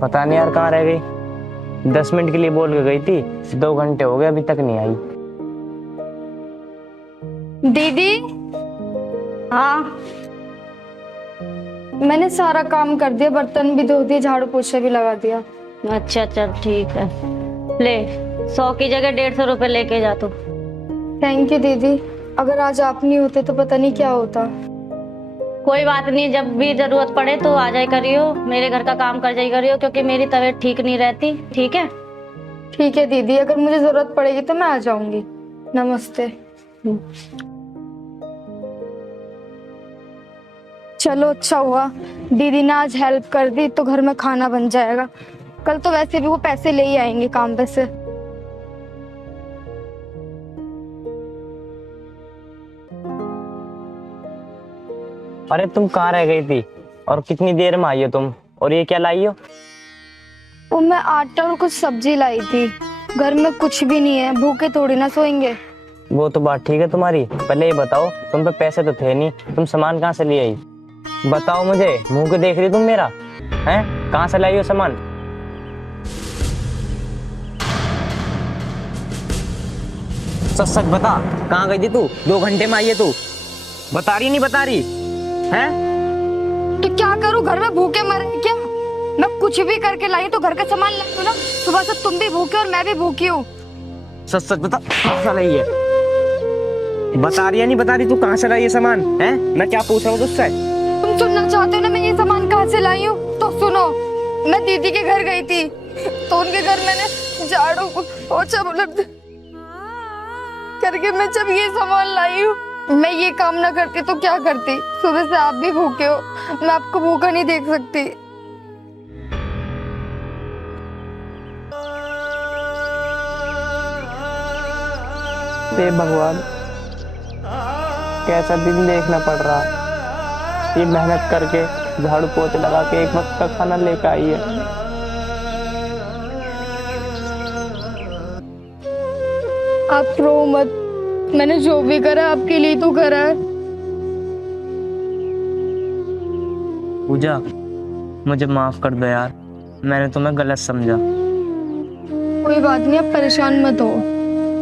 पता नहीं यार कहाँ रह गई। 10 मिनट के लिए बोल के गई थी, 2 घंटे हो गए अभी तक नहीं आई। दीदी, हाँ मैंने सारा काम कर दिया, बर्तन भी धो दिए, झाड़ू पोछा भी लगा दिया। अच्छा चल ठीक है, ले 100 की जगह 150 रुपए लेके जा तू। थैंक यू दीदी, अगर आज आप नहीं होते तो पता नहीं क्या होता। कोई बात नहीं, जब भी जरूरत पड़े तो आ जाए करियो, मेरे घर का काम कर जाए करियो, क्योंकि मेरी तबीयत ठीक नहीं रहती। ठीक है? ठीक है दीदी, अगर मुझे जरूरत पड़ेगी तो मैं आ जाऊंगी। नमस्ते। चलो अच्छा हुआ दीदी ने आज हेल्प कर दी, तो घर में खाना बन जाएगा। कल तो वैसे भी वो पैसे ले ही आएंगे काम पे से। अरे तुम कहाँ रह गई थी और कितनी देर में आई हो तुम? और ये क्या लाई हो? वो मैं आटा और कुछ सब्जी लाई थी, घर में कुछ भी नहीं है, भूखे थोड़ी ना सोएंगे। वो तो बात ठीक है तुम्हारी, पहले ये बताओ तुम पे पैसे तो थे नहीं, तुम सामान कहाँ से ले आई? बताओ मुझे, मुंह को देख रही तुम मेरा? हैं, कहाँ से लाई हो सामान? सच सच बता, कहाँ गई थी तू? 2 घंटे में आई है तू, बता रही नहीं बता रही हैं? तो क्या करूं, घर में भूखे मरे क्या? मैं कुछ भी करके लाई तो घर का सामान लाई हूं ना। सुबह से तुम भी भूखे और मैं भी भूखी हूँ। सच सच बता, कहाँ से लाई है? बता रही है नहीं बता रही, तू कहाँ से लाई है सामान? हैं, मैं क्या पूछ रहा हूँ तुझसे? तुम सुनना चाहते हो ना मैं ये सामान कहाँ से लाई हूँ? तो सुनो, मैं दीदी के घर गई थी, तो उनके घर मैंने झाड़ू पोछा करके मैं जब ये सामान लाई हूँ। मैं ये काम ना करती तो क्या करती? सुबह से आप भी भूखे हो, मैं आपको भूखा नहीं देख सकती। हे भगवान, कैसा दिन देखना पड़ रहा। ये मेहनत करके झाड़ू पोछे लगा के एक वक्त का खाना लेकर आई है। आप रो मत, मैंने जो भी करा आपके लिए तो करा है। पूजा, मुझे माफ कर दो यार, मैंने तुम्हें गलत समझा। कोई बात नहीं, आप परेशान मत हो।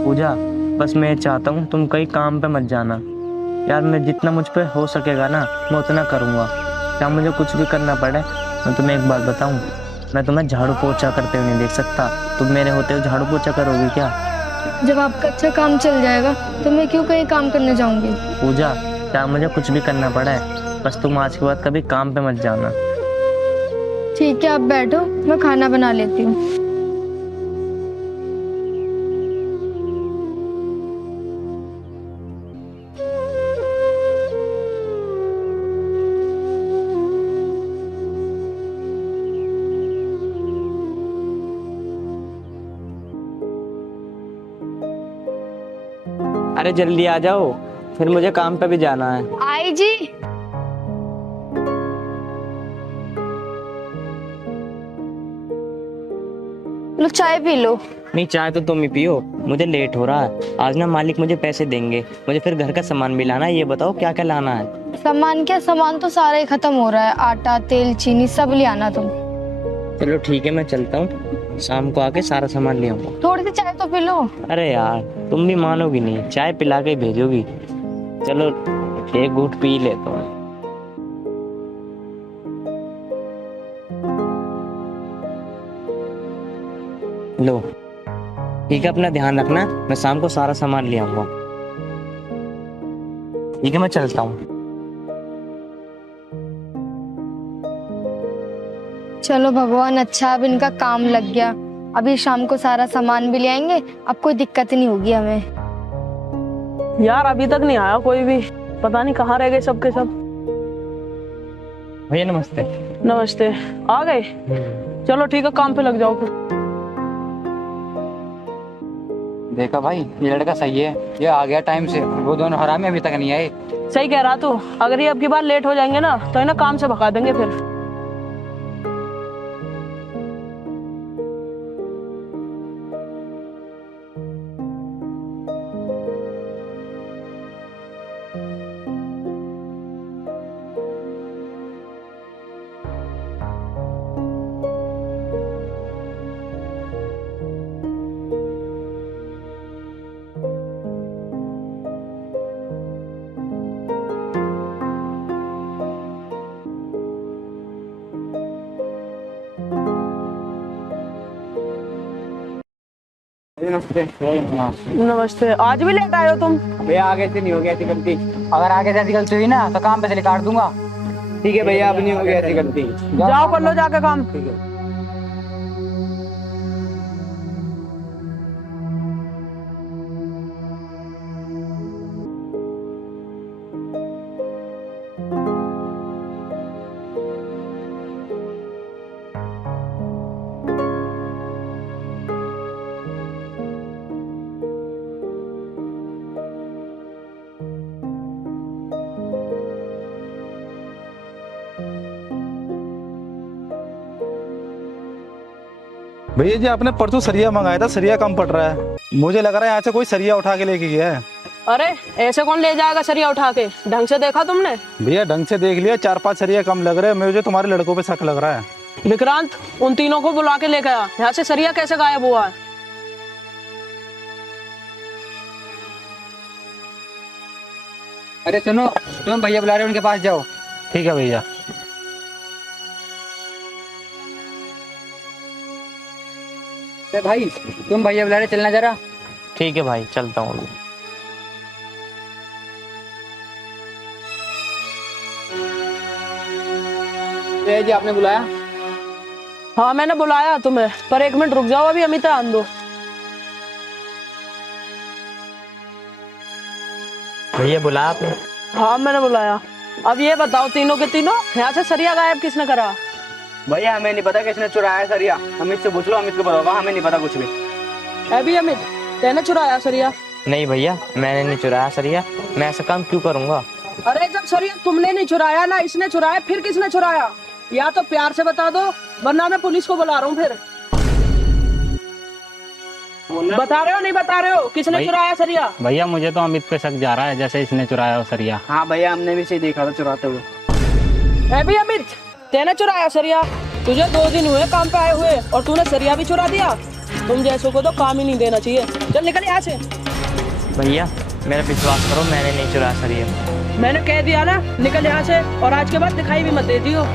पूजा, बस मैं चाहता हूँ तुम कहीं काम पे मत जाना यार। मैं जितना मुझ पे हो सकेगा ना मैं उतना करूँगा, क्या मुझे कुछ भी करना पड़े। मैं तुम्हें एक बात बताऊँ, मैं तुम्हें झाड़ू पोछा करते हुए नहीं देख सकता। तुम मेरे होते हुए झाड़ू पोछा करोगी क्या? जब आपका अच्छा काम चल जाएगा तो मैं क्यों कहीं काम करने जाऊंगी? पूजा, क्या मुझे कुछ भी करना पड़े, बस तुम आज के बाद कभी काम पे मत जाना। ठीक है, आप बैठो, मैं खाना बना लेती हूँ। अरे जल्दी आ जाओ, फिर मुझे काम पे भी जाना है। आई जी। लो चाय पी लो। नहीं, चाय तो तुम ही पियो, मुझे लेट हो रहा है। आज ना मालिक मुझे पैसे देंगे, मुझे फिर घर का सामान भी लाना है। ये बताओ क्या क्या लाना है? सामान क्या, सामान तो सारा ही खत्म हो रहा है, आटा तेल चीनी सब ले आना तुम। चलो ठीक है, मैं चलता हूँ, शाम को आके सारा सामान ले आऊंगा। थोड़ी सी चाय तो पी लो। अरे यार, तुम भी मानोगी नहीं, चाय पिला के भेजोगी। चलो एक घूंट पी लेता हूँ। लो ठीक है, अपना ध्यान रखना, मैं शाम को सारा सामान ले आऊंगा। ठीक है, मैं चलता हूँ। चलो भगवान, अच्छा अब इनका काम लग गया। अभी शाम को सारा सामान भी ले आएंगे, अब कोई दिक्कत नहीं होगी हमें। यार अभी तक नहीं आया कोई भी, पता नहीं कहाँ रह गए सबके सब। भैया नमस्ते। नमस्ते, आ गए? चलो ठीक है, काम पे लग जाओ फिर। देखा भाई, ये लड़का सही है, ये आ गया टाइम से। वो दोनों हरामी अभी तक नहीं आए। सही कह रहा तू, अगर ये अब की बार लेट हो जाएंगे ना तो इन्हें काम से भगा देंगे फिर। नमस्ते। नमस्ते। आज भी लेट आए हो तुम? भैया आगे से नहीं हो गया ऐसी गलती। अगर आगे से ऐसी गलती हुई ना तो काम पे से काट दूंगा। ठीक है भैया, अब नहीं हो गया ऐसी गलती। जाओ कर लो जाके काम। ठीक है। भैया जी आपने परसों सरिया मंगाया था, सरिया कम पड़ रहा है। मुझे लग रहा है यहाँ से कोई सरिया उठा के लेके गया है। अरे ऐसे कौन ले जाएगा सरिया उठा के? ढंग से देखा तुमने? भैया ढंग से देख लिया, 4-5 सरिया कम लग रहे हैं। मुझे तुम्हारे लड़कों पे शक लग रहा है। विक्रांत, उन तीनों को बुला के लेके आया। यहाँ से सरिया कैसे गायब हुआ है? अरे सुनो, तुम भैया बुला रहे हो, उनके पास जाओ। ठीक है भैया। भाई तुम भैया बुला रहे, चलना जरा। ठीक है भाई, चलता हूँ। जी आपने बुलाया? हाँ मैंने बुलाया तुम्हें, पर 1 मिनट रुक जाओ, अभी अमित आन दो। भैया बुलाया आपने? हाँ मैंने बुलाया। अब ये बताओ तीनों के तीनों यहाँ से सरिया गायब किसने करा? भैया हमें नहीं पता किसने चुराया सरिया। अमित से पूछ लो, अमित को पता होगा, हमें नहीं पता कुछ भी। अभी अमित, तेने चुराया सरिया? नहीं भैया, मैंने नहीं चुराया सरिया। मैं ऐसा काम क्यों करूँगा? अरे जब सरिया तुमने नहीं चुराया ना इसने चुराया, फिर किसने चुराया? या तो प्यार से बता दो, वरना मैं पुलिस को बुला रहा हूँ। फिर बता रहे हो नहीं बता रहे हो किसने चुराया सरिया? भैया मुझे तो अमित पे शक जा रहा है, जैसे इसने चुराया हो सरिया। हाँ भैया, हमने भी सही देखा था चुराते हुए। अभी अमित, तेने चुराया सरिया? तुझे 2 दिन हुए काम पे आए हुए और तूने सरिया भी चुरा दिया। तुम जैसों को तो काम ही नहीं देना चाहिए। चल निकल यहाँ से। भैया मेरा विश्वास करो, मैंने नहीं चुराया सरिया। मैंने कह दिया ना, निकल यहाँ से, और आज के बाद दिखाई भी मत देती हो।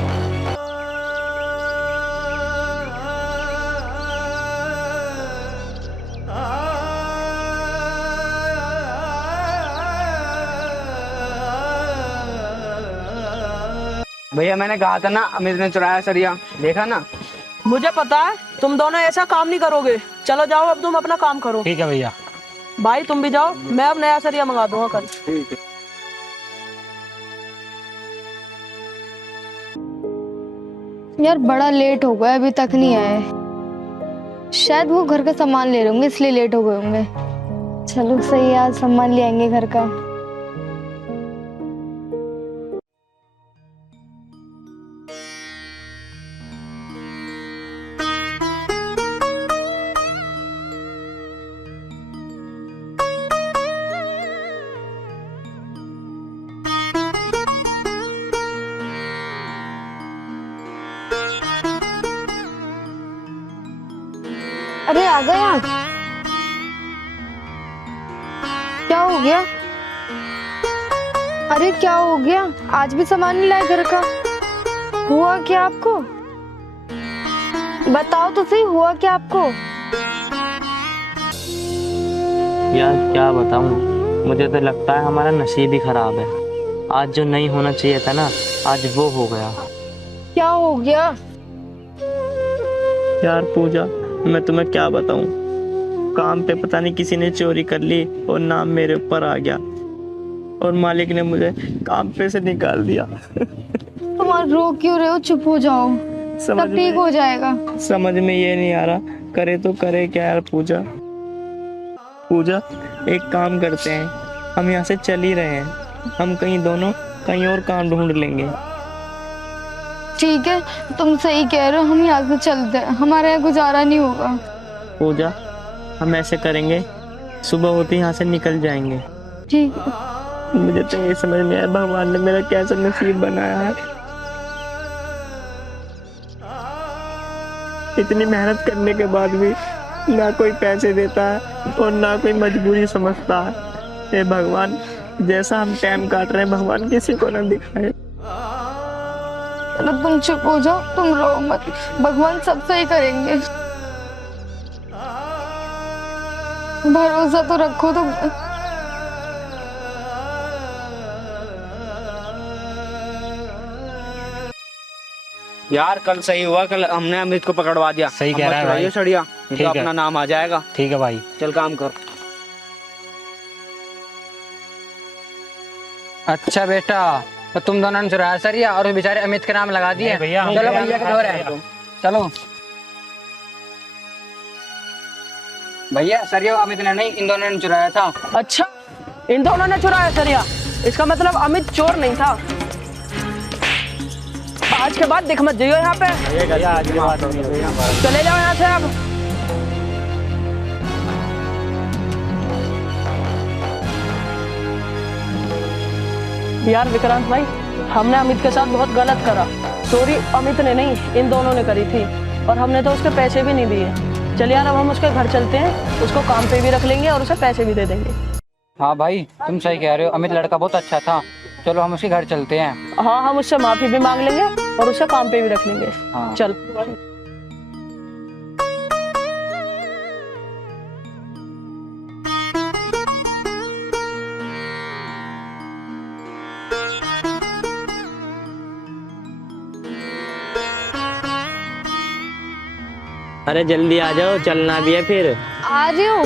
भैया मैंने कहा था ना अमित ने चुराया सरिया, देखा ना? मुझे पता है तुम दोनों ऐसा काम नहीं करोगे। चलो जाओ, अब तुम अपना काम करो। ठीक है भैया। भाई तुम भी जाओ, मैं अब नया सरिया मंगा दूंगा कल। ठीक है। यार बड़ा लेट हो गया, अभी तक नहीं आए। शायद वो घर का सामान ले रहे होंगे इसलिए लेट हो गए होंगे। चलो सही है, आज सामान ले आएंगे घर का। अरे आ गया? क्या हो गया? अरे क्या हो गया? आज भी सामान नहीं लाए घर का? हुआ क्या आपको? बताओ तो सही, हुआ क्या आपको? यार क्या बताऊं, मुझे तो लगता है हमारा नसीब ही खराब है। आज जो नहीं होना चाहिए था ना, आज वो हो गया। क्या हो गया? यार पूजा, मैं तुम्हें क्या बताऊं, काम पे पता नहीं किसी ने चोरी कर ली और नाम मेरे ऊपर आ गया, और मालिक ने मुझे काम पे से निकाल दिया। तुम रो क्यों रहे हो? चुप हो जाओ, सब ठीक हो जाएगा। समझ में ये नहीं आ रहा, करे तो करे क्या यार। पूजा पूजा, एक काम करते हैं, हम यहाँ से चल ही रहे हैं, हम कहीं दोनों कहीं और काम ढूंढ लेंगे। ठीक है, तुम सही कह रहे हो, हम यहाँ से चलते हैं, हमारे यहाँ गुजारा नहीं होगा। पूजा, हम ऐसे करेंगे, सुबह होते यहाँ से निकल जाएंगे। ठीक। मुझे तो ये समझ में आया भगवान ने मेरा कैसा नसीब बनाया है। इतनी मेहनत करने के बाद भी ना कोई पैसे देता है और ना कोई मजबूरी समझता है। हे भगवान, जैसा हम टाइम काट रहे हैं, भगवान किसी को ना दिखाए। चलो तुम चुप हो जाओ, तुम रो मत, भगवान सब सही करेंगे। भरोसा तो रखो तो। यार कल सही हुआ, कल हमने अमित को पकड़वा दिया। सही कह रहा है भाई। सड़िया, ठीक तो है। अपना नाम आ जाएगा। ठीक है भाई। चल काम कर। अच्छा बेटा, तो तुम दोनों ने चुराया सरिया और बेचारे अमित के नाम लगा दिए। भैया चलो भैया का दौर है, चलो भैया। सरिया अमित ने नहीं, इन दोनों ने चुराया था। अच्छा, इन दोनों ने चुराया सरिया, इसका मतलब अमित चोर नहीं था। आज के बाद दिख मत जाइयो यहाँ पे। चले जाओ यहाँ से अब। यार विक्रांत भाई, हमने अमित के साथ बहुत गलत करा। चोरी अमित ने नहीं, इन दोनों ने करी थी, और हमने तो उसके पैसे भी नहीं दिए। चल यार, अब हम उसके घर चलते हैं, उसको काम पे भी रख लेंगे और उसे पैसे भी दे देंगे। हाँ भाई, तुम सही कह रहे हो, अमित लड़का बहुत अच्छा था। चलो हम उसके घर चलते हैं। हाँ, हम उससे माफी भी मांग लेंगे और उसे काम पे भी रख लेंगे। हाँ। चल। अरे जल्दी आ जाओ, चलना भी है फिर। आ रही हूँ।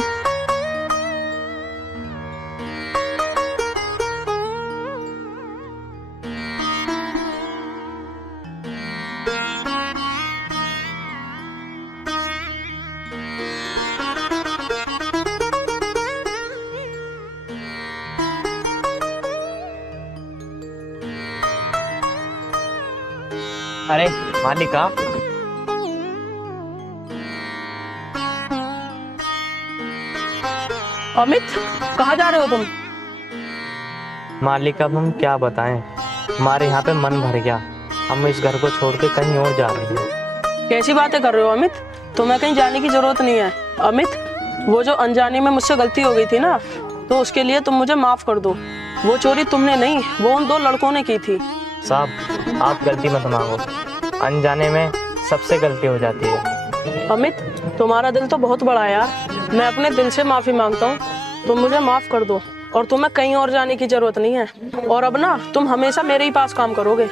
अरे मालिक आप। अमित, कहाँ जा रहे हो तुम? मालिक अब हम क्या बताएं, हमारे यहाँ पे मन भर गया, हम इस घर को छोड़ के कहीं और जा रहे हैं। कैसी बातें कर रहे हो अमित, तुम्हें कहीं जाने की जरूरत नहीं है। अमित, वो जो अनजाने में मुझसे गलती हो गई थी ना, तो उसके लिए तुम मुझे माफ कर दो। वो चोरी तुमने नहीं, वो उन दो लड़कों ने की थी। साहब आप गलती मत मांगो, अनजाने में सबसे गलती हो जाती है। अमित, तुम्हारा दिल तो बहुत बड़ा है यार, मैं अपने दिल से माफी मांगता हूँ, तुम मुझे माफ कर दो और तुम्हें कहीं और जाने की जरूरत नहीं है। और अब ना तुम हमेशा मेरे ही पास काम करोगे।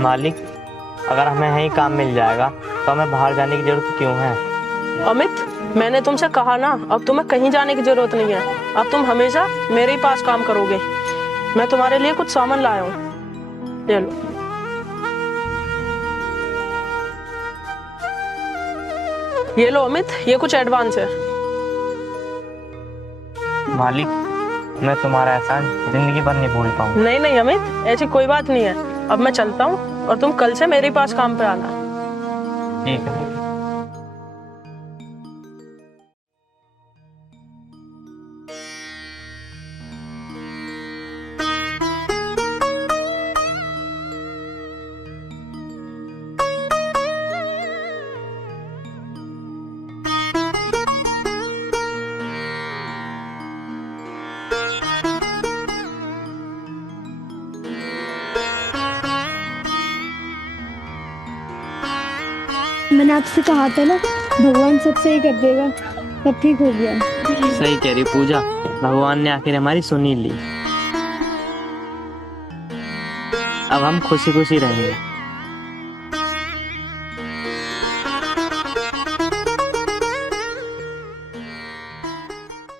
मालिक, अगर हमें यहीं काम मिल जाएगा तो हमें बाहर जाने की जरूरत क्यों है? अमित, मैंने तुमसे कहा ना, अब तुम्हें कहीं जाने की जरूरत नहीं है, अब तुम हमेशा मेरे ही पास काम करोगे। मैं तुम्हारे लिए कुछ सामान लाया हूँ, ले लो। ये लो अमित, ये कुछ एडवांस है। मालिक, मैं तुम्हारा एहसान जिंदगी भर नहीं भूल पाऊंगा। नहीं नहीं अमित, ऐसी कोई बात नहीं है। अब मैं चलता हूँ और तुम कल से मेरे पास काम पे आना। ठीक है। मैंने आपसे कहा था ना, भगवान सब सही कर देगा, सब ठीक हो गया। सही कह रही पूजा, भगवान ने आखिर हमारी सुनी ली। अब हम खुशी खुशी रहेंगे।